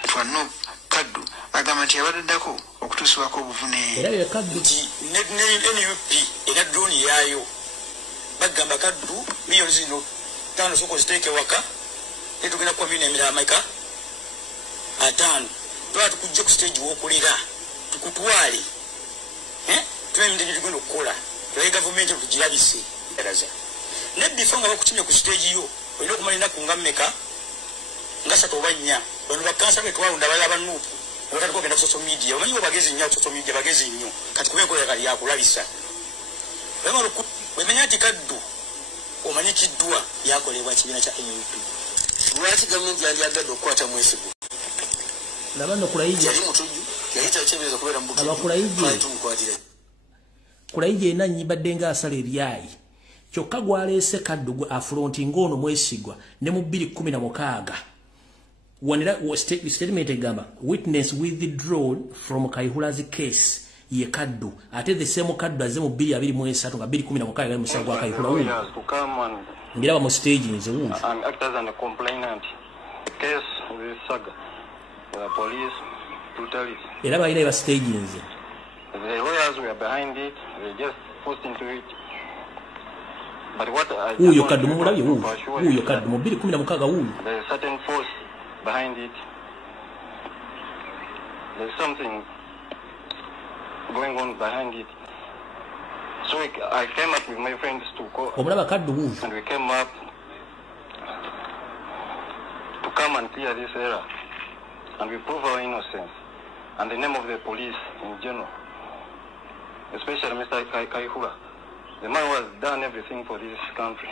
Fano Kaddu agamati abadako okutuswako obuvune. Era ye Kaddu NUP era drone yayo bagamba Kaddu millions zino tano soko ziteke waka etugenda kwa mine emira America atano twatu kujja ku stage wokulira tukutwale tweminde tugenda okukola twaye government tugirabise eraza nebbi fonga bakutimye ku stage yo olina okumalina kunga mmeka nga satobanya bano bakansa betwalunda bala banupu bakati kogenda ku social media omanyi bagezi nnyo social media bagezi nnyo kati kubekola kali yakulabisa bamalo wemenya ati Kaddu omanyi kiddwa yakolebwa kibiina kya NUP lwaki gavumenti yali agadde okukwata mwesigo labano kulayije yali mutuju yayita kyebeza kubera mbuto kulayije nanyi baddenga asala ebyayi kyokka gwaleese Kaddu gwe afronti ngono mwesigwa ne mu 2016 wanira statement egamba witness withdrawn from Kayihura's case ye Kaddu ate the same Kaddu aze mu 2023 nga 2016 gali musango Kayihura ngira ba mu stage nze wundi and act as a complainant. The case with Saga, the police, brutality. Era bayina ba stage nze. The lawyers were behind it, they just forced into it. But what I Uyo Kaddu mulabi uyo Kaddu mu 2016 uyo. There is certain force behind it. There's something going on behind it. So I came up with my friends to go and we came up to come and clear this error and we prove our innocence and the name of the police in general, especially Mr. Kayihura. The man was done everything for this country.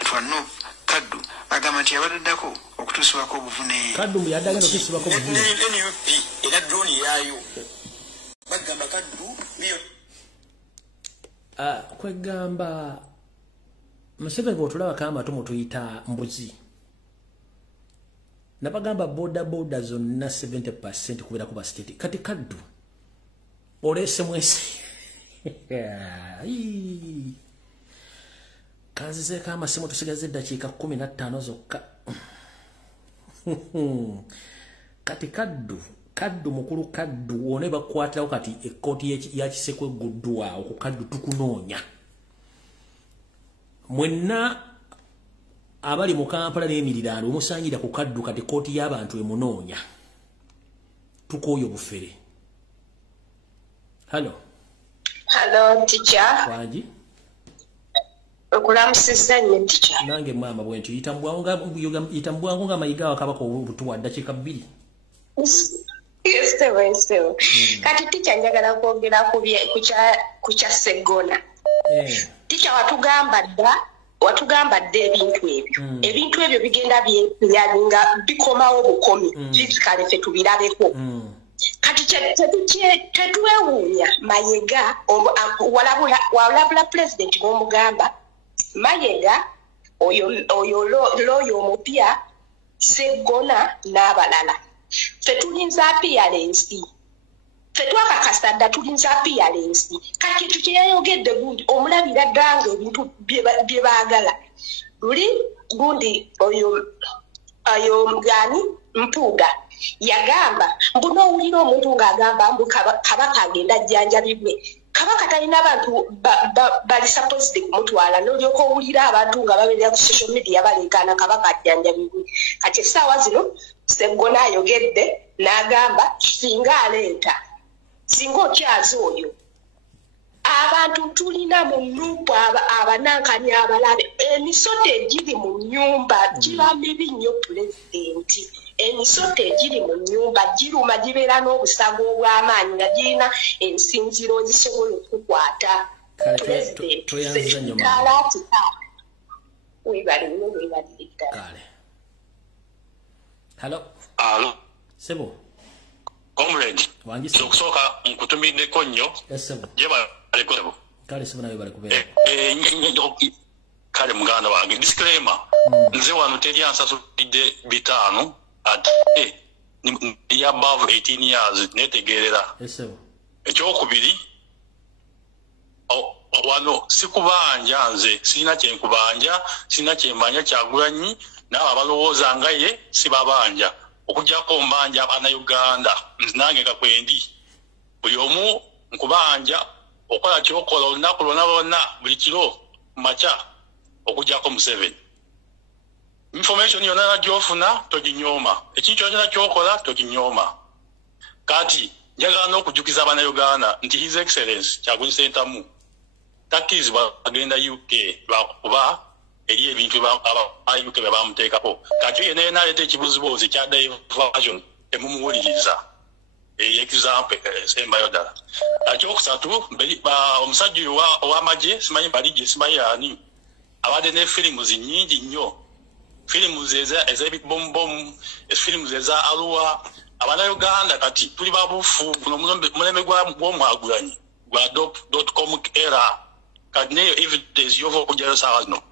Fano Kaddu agamati abadako okutuswako obuvune. Kaddu yaddaga okutuswako obuvune. NUP era drone yayo bagamba Kaddu biyo kwegamba Museveni bw'otulaba kama tumutuyita mbuzi Nabagamba boda zonna 70% kubera kuba state. Kati kaddu. Olese mwesi. Kazize kama simu tusigaze dakika 15 zokka. Kati kaddu mukulu kaddu one bakwatirawo kati ekoti ya Kisekwe guddwa okukaddu tukunoonya. Mwenna abali mu Kampala n'emirirano omusanyira ku kaddu kati koti y'abantu emunoonya. Tukoyo bufere. Hello teacher. Wangi? Okulamusizza nnyo teacher. Nange mama bwentu yitambwangu nga mayiga wakabako obutuwa dakika 2. Yes. Kati teacher njagala kwogera ku kya Sseggona. Teacher watugamba dda ebintu ebyo. Ebintu ebyo bigenda byalinga bikomawo bukomi. Kale ffe tubirabeko. Kati tetwewuunya Mayiga walabula president b'omugamba Mayiga oyo looyo omupya Sseggona n'abalala. Ffe tulinza appearance. Ffe twakakasa dda tulinza appearance. Kati kintu kye yayogedde gundi omulabira ddanga ebintu bye baagala. Luli gundi oyo mugani Mpuuga yagamba mbuno owulira omuntu ng'agamba mbu kabaka agenda ajjanjabibwe. Kabaka talina abantu bali supposed kumutwala n'olyoka owulira abantu nga babeera ku social media baleekaana kabaka ajjanjabibwe. Kati essaawa zino Sseggona ayogedde n'agamba singa aleeta singa okyaza oyo abantu tulina mu nnupu abanankani abalabe emisoto egiri mu nnyumba giba mibi nnyo pulezidenti. Emisoto egiri mu nnyumba giruma gibeera n'obusago obw'amaanyi nga girina ensinziro ezisobola okukwata pulezidenti. Hello. Sebo. Comrade. Okusooka nkutumiddeko nnyo. Gye baleko. Kale sebo nawe balikubeera. Kale muganda wange disclaimer. Nze wano teri ansasulidde 5 ate ndi above 18 years netegeerera. Ekyokubiri wano sikubanja nze sirina kyenkubanja sirina kyembanja Kyagulanyi n'abo abalowooza nga ye sibabanja okujjako mbanja Abannayuganda nange kakwendi buli omu nkubanja okola kyokola olunaku lwonna buli kiro maca okujjako Museveni. Information yonna gy'ofuna toginyooma, ekintu kyonna kyokola toginyooma. Kati njagala n'okujjukiza Abannayuganda nti His Excellency Kyagulanyi Ssentamu takkirizibwa agenda UK lwakuba eri ebintu UK bye bamuteekako. Kati ye naye naleeta ekibuzibuzi kya diversion temumuwuliriza. Example sembayo ddala. Ekyokusatu omusajja ow'amagye simanyi balijje simanyi ani abadde ne firimu nnyingi nnyo. Firimu ez'ebibombomu, firimu eza Arua. Abannayuganda kati tuli babufu guno mulembe gw'Omwagulanyi gwa .com era kati neyo evidence yova okujjayo saawa zino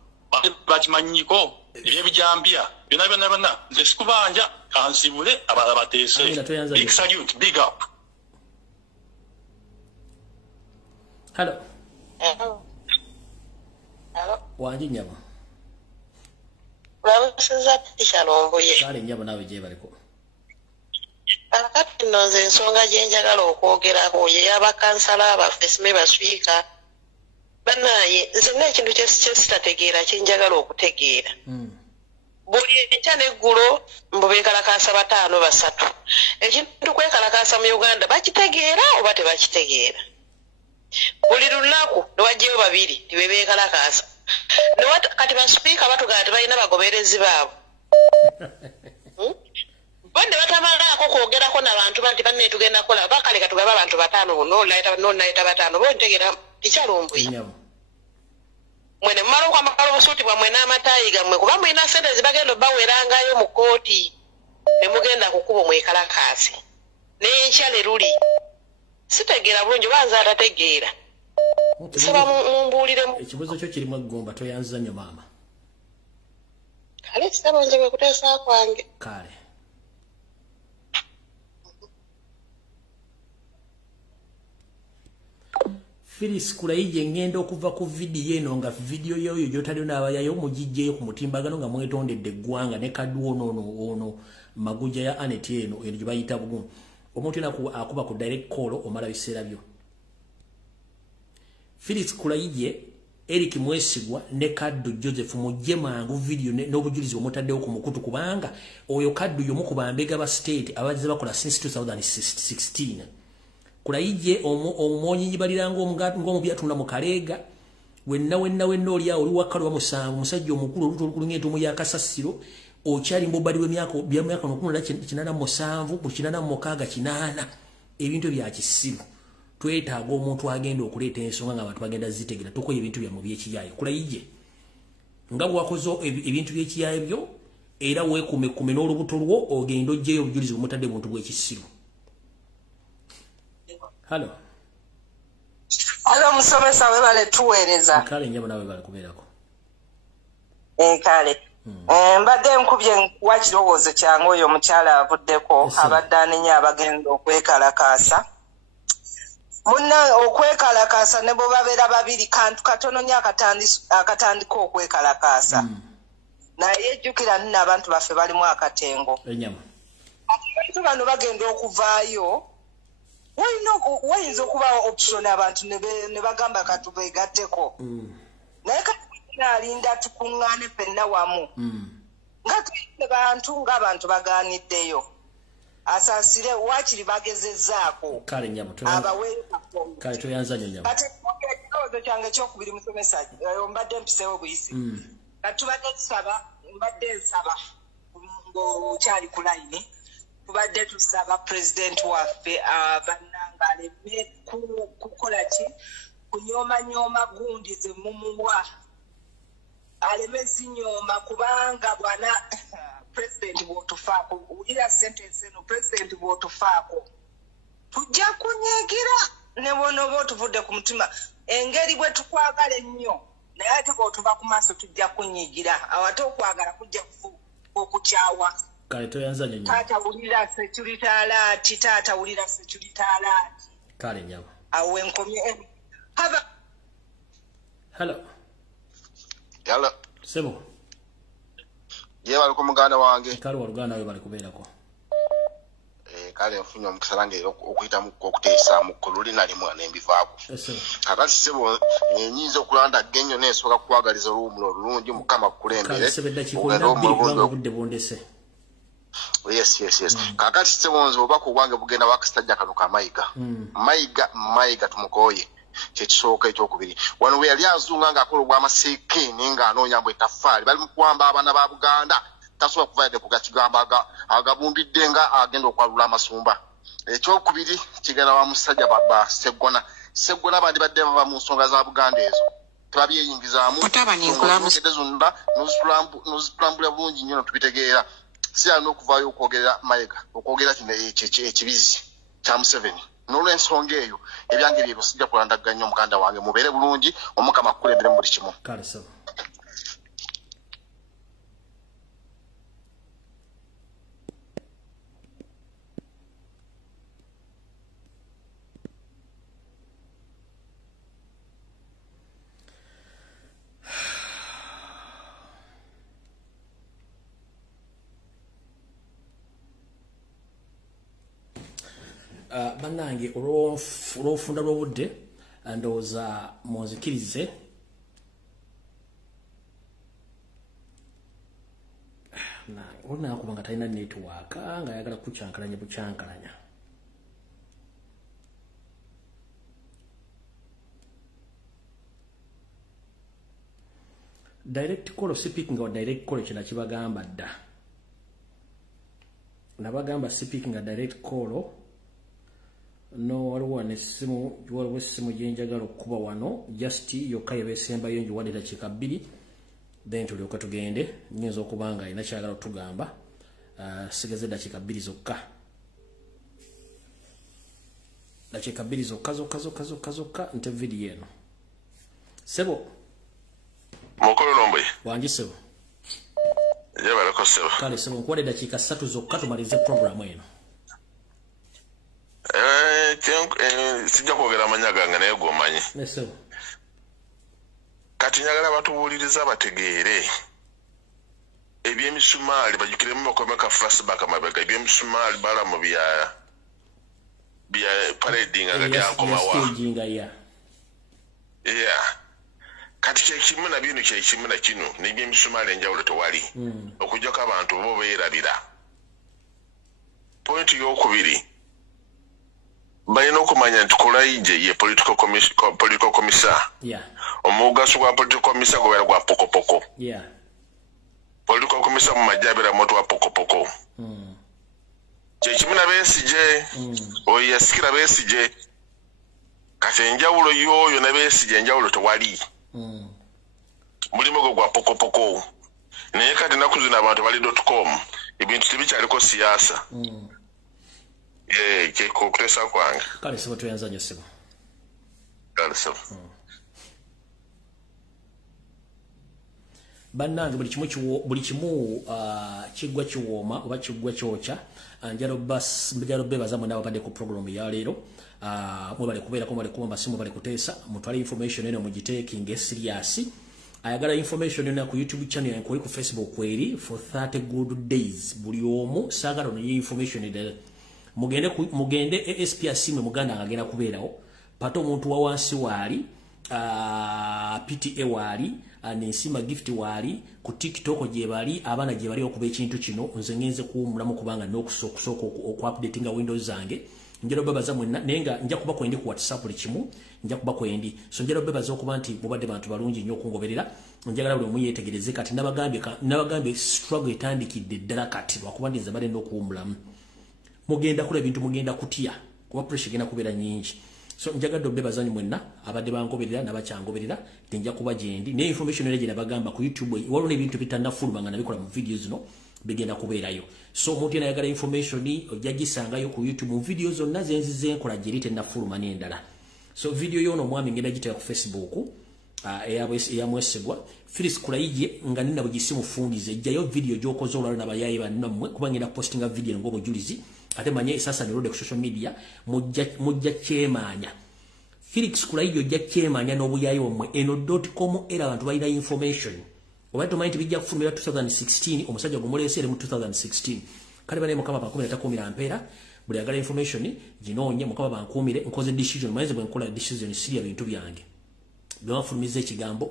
bakimanyiko ebyebijambya byonna nze sikubanja kansibule abalala bateese. Big salute, big up. Hello. Wangi nyama. Ulamusiza Teacher Lomboye. Kale nyama nawe gye baliko. Kakati nno nze ensonga gye njagala okwogerako ye y'abakansala abaffe sime baswika. Bannaye nze n'ekintu kye sitategeera kye njagala okutegeera. Buli ekya n'eggulo mbu beekalakaasa 5 3. Ekintu kwekalakaasa mu Uganda bakitegeera oba tebakitegeera? Buli lunaku newajjeyo 2 tibe beekalakaasa. Kati basupiika batugamba tebalina bagoberezi baabo. Bande batamalaako kwogerako n'abantu banti banne tugenda kola bakale katugaba abantu 5 n'olayita 5 bo ntegeera Teacher Lomboye. Mwene mmala okwambala obusuuti bwammwe n'amataayi gammwe kuba mulina sente zibagenda bawerangayo mu kkooti ne mugenda kukuba omwekalakaasi. N'enkya ne luli. Sitegeera bulungi oba nze atategeera. Nsaba mumbuuliremu. Ekibuzo kyo kirimu eggumba toyanziza nnyo maama. Kale kisaba nze bwe kuteesa kwange. Kale. Phyllis Kulaije ngendo okuva ku video eno nga video yoyo jotali nabayayo mujijje ku mutimbagano nga mwetondedde gwanga ne kaddu ono maguja ya Aneti eno gye bayita bugumu omuntu akuba ku direct call omala biseera byo. Phyllis Kulaije, Eric Mwesigwa ne Kaddu Joseph Mujemangu video n'obujulizi omutaddewo ku mukutu kubanga oyo Kaddu yomu ku bambega ba state abazze bakola since 2016. Kulaije omonyi baliranga ngomu byatunda mu Kalega wenna oli awo oli wakalo bamusangu musajja omukulu olukulunye tumu ya Kasasiro okyali mbobali w'emyaka 1978 ebintu bya kisiru twetaaga omuntu agenda okuleeta ensonga nga abantu bagenda zitegera tukoye ebintu bya mu by'ekiyaye. Kulaije nga bwakozo ebintu by'ekiyaye byo era weekume n'olubuto lwo ogenda ojjeyo obujulizi bumutadde muntu bw'ekisiru. Hello. Hello musomesa we bale tuweereza. Kale nyabo nawe bale kubeerako. Kale. Mbadde nkubye wa kirowoozo kyange oyo omukyala avuddeko abadde anenya abagenda okwekalakaasa. Munna okwekalakaasa ne bo babeera babiri kantu katono nnyo akatandika okwekalakaasa. Naye jjukira nina abantu baffe balimu akatengo. Enyama. Abantu bano bagenda okuvaayo. Wayinza okuba option abantu ne bagamba katubeegatteko. Naye alinda tukuŋŋaane ffenna wamu. Nga tuyite bantu ng'abantu bagaaniddeyo. Asasire wakiri bagezezzaako. Kale nyabo kale toyanza nnyo nyabo. Kati ekirowoozo kyange ekyokubiri musomesa mbadde mpiseewo buyisi. Kati mbadde nsaba ng'okyali ku layini. Tubadde tusaba president waffe bannanga aleme kukola ki kunyooma gundi ze mumuwa aleme zinyooma kubanga bwana president bw'otufaako wulira sentence eno president bw'otufaako tujja kunyiigira ne bonoba otuvudde ku mutima engeri bwe tukwagala ennyo naye ate bw'otuva ku maaso tujja kunyiigira awate okwagala kujja okukyawa. Kale toyanza nnyo. Taata wulira security alert, taata wulira security alert. Kale nyabo. Awe nkomye. Haba. Hello. Hello. Sebo. Ye bali ku muganda wange. Kale waluganda we bali kubeerako. Kale nfunye omukisa lange okuyita mu okuteesa mu kululi nali mwana embivaako. Kakati sebo nyinza okulanda genyo nesobola kukwagaliza olumulo olulungi mukama kukulembere. Kale sebedda kikola kubanga budde bondese. Yes. Kakati sebo obako obwange bugenda wakastajja kano ka mayiga. Mayiga tumukoye. Kyekisooka ekyokubiri. Wano we yali azunga ng'akola obw'amaseeke nenga anoonya mbu ettaffaali bali mu kuwamba abaana ba Buganda. Tasobola kuvaadde ku gakigamba agabumbidde nga agenda okwalula amasumba. Ekyokubiri kigenda wa musajja baba Seggona bandi badde bava mu nsonga za Buganda ezo. Tebabyeyingizaamu zonna nozitulambula bulungi nnyo tubitegeera. Si alina okuvaayo okwogera Mayiga okwogera kino ekibizi kya Museveni. N'olw'ensonga eyo ebyange byebyo sijja kulandaganya omuganda wange mubeere bulungi omukama akukulembere mu buli kimu. Kale sawa. Bannange olw'ofunda lw'obudde ndowooza munzikirize olinakuba nga talina netiwaaka ng'ayagala kucyankalanya bucyankalanya. Direct call speaking wa direct call kina kibagamba dda. Nabagamba speaking nga direct call no waliwo nesimu waliwo essimu gyenjagala okuba wano just yokka yebesembayo njiwadde dakiika 2 then tulyoka tugende nyinza okuba nga alina kyagala otugamba sigeze dakiika 2 zokka dakiika 2 zokka nte video eno sebo mukolo lombe wangi sebo yabalako sebo kale sebo nkuwadde dakiika 3 zokka tumalize program eno. sijja kwogera amanya gange naye gwomanyi kati njagala batuwuliriza bategeere ebyemisumaali bajukiremu bakomeka flashback amabega ebyemisumaali balamu bya parading nga byankomawa kati kyekimu na bino kyekimu na kino n'ebyemisumaali enjawulo tewali okujjako abantu bo beerabira pointi y'okubiri balina okumanya nti kulaije ye political commissar omugaso gwa political commissar gwera gwa pokopoko political commissar mu majabira moto wa pokopoko kyekimu na Besigye oyo yasikira Besigye kati enjawulo y'oyo na Besigye enjawulo tewali mulimu gwa pokopoko naye kati naku zino abantu bali.com ebintu tebikyaliko siyaasa kutesa kwange kale sebo tuyanza nyo sebo kale sebo bannange buli kimu kiggwa kiwooma oba kiggwa kyokya njalo bebaza mwena babadde ku programu ya leero mwebale kubeerako mwebale kuba masimu bale kuteesa mutwale information eno mugiteekinge serious ayagala information eno ku YouTube channel yange ku Facebook kweri for 30 good days buli omu saagala no information ede mugende ASPRC mwe muganda agenda kubeerawo pato omuntu wa wansi waali PTA waali Nesima Gift waali ku TikTok gye bali abana gye bali okuba ekintu kino nze ngenze kuwumulamu kubanga n'okusooka okupdatinga Windows zange njalo bebaza mwenna nenga nja kuba kwendi ku WhatsApp likimu nja kuba kwendi so njalo bebaza okuba nti mubadde bantu balungi nnyo okungoberera njagala buli omu yeetegereze kati nabagambye struggle etandikidde ddala kati lwakuba ndiza bale n'okuwumulamu mugenda kula ebintu mugenda kutya kuba pressure genda kubeera nyingi so njagadde bebaza mwenna abadde bangoberera nabakyangoberera tenja kuba gyendi ne information ere gye nabagamba ku YouTube waliwo n'ebintu bitannafuluma nga nabikola mu videos zino bigenda kubeerayo so omuntu yena ayagala information ojja gisangayo ku YouTube mu video zonna zenzize enkola gye tennafuluma n'endala so video yono omwami ngenda gitera ku Facebook eyamwesigwa Phyllis Kulaije nga nina bugisi mufundize ejjayo video gy'okoze olwalo n'abayayi bannammwe kuba ngenda postinga video ng'obujulizi ate manye sasa nirode ku social media mujja kyemanya Felix Kulaije ojja kyemanya n'obuyayi omwe eno.com era abantu balina information oba tumanyi nti bijja kufulumira 2016 omusajja gumuleesere mu 2016 kale bane mukama bakumira mpeera buli agala information ginoonye mukama bankumire nkoze decision mwenze bwe nkola decision siriya bintu byange bwafulumiza ekigambo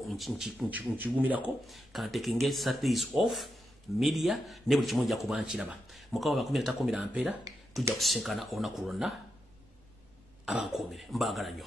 nkigumirako kantekinge Saturdays off media ne buli kimu nja kubankiraba mukama bakumira mpeera tujja kusinkana olunaku lwonna abankumire mbagala nnyo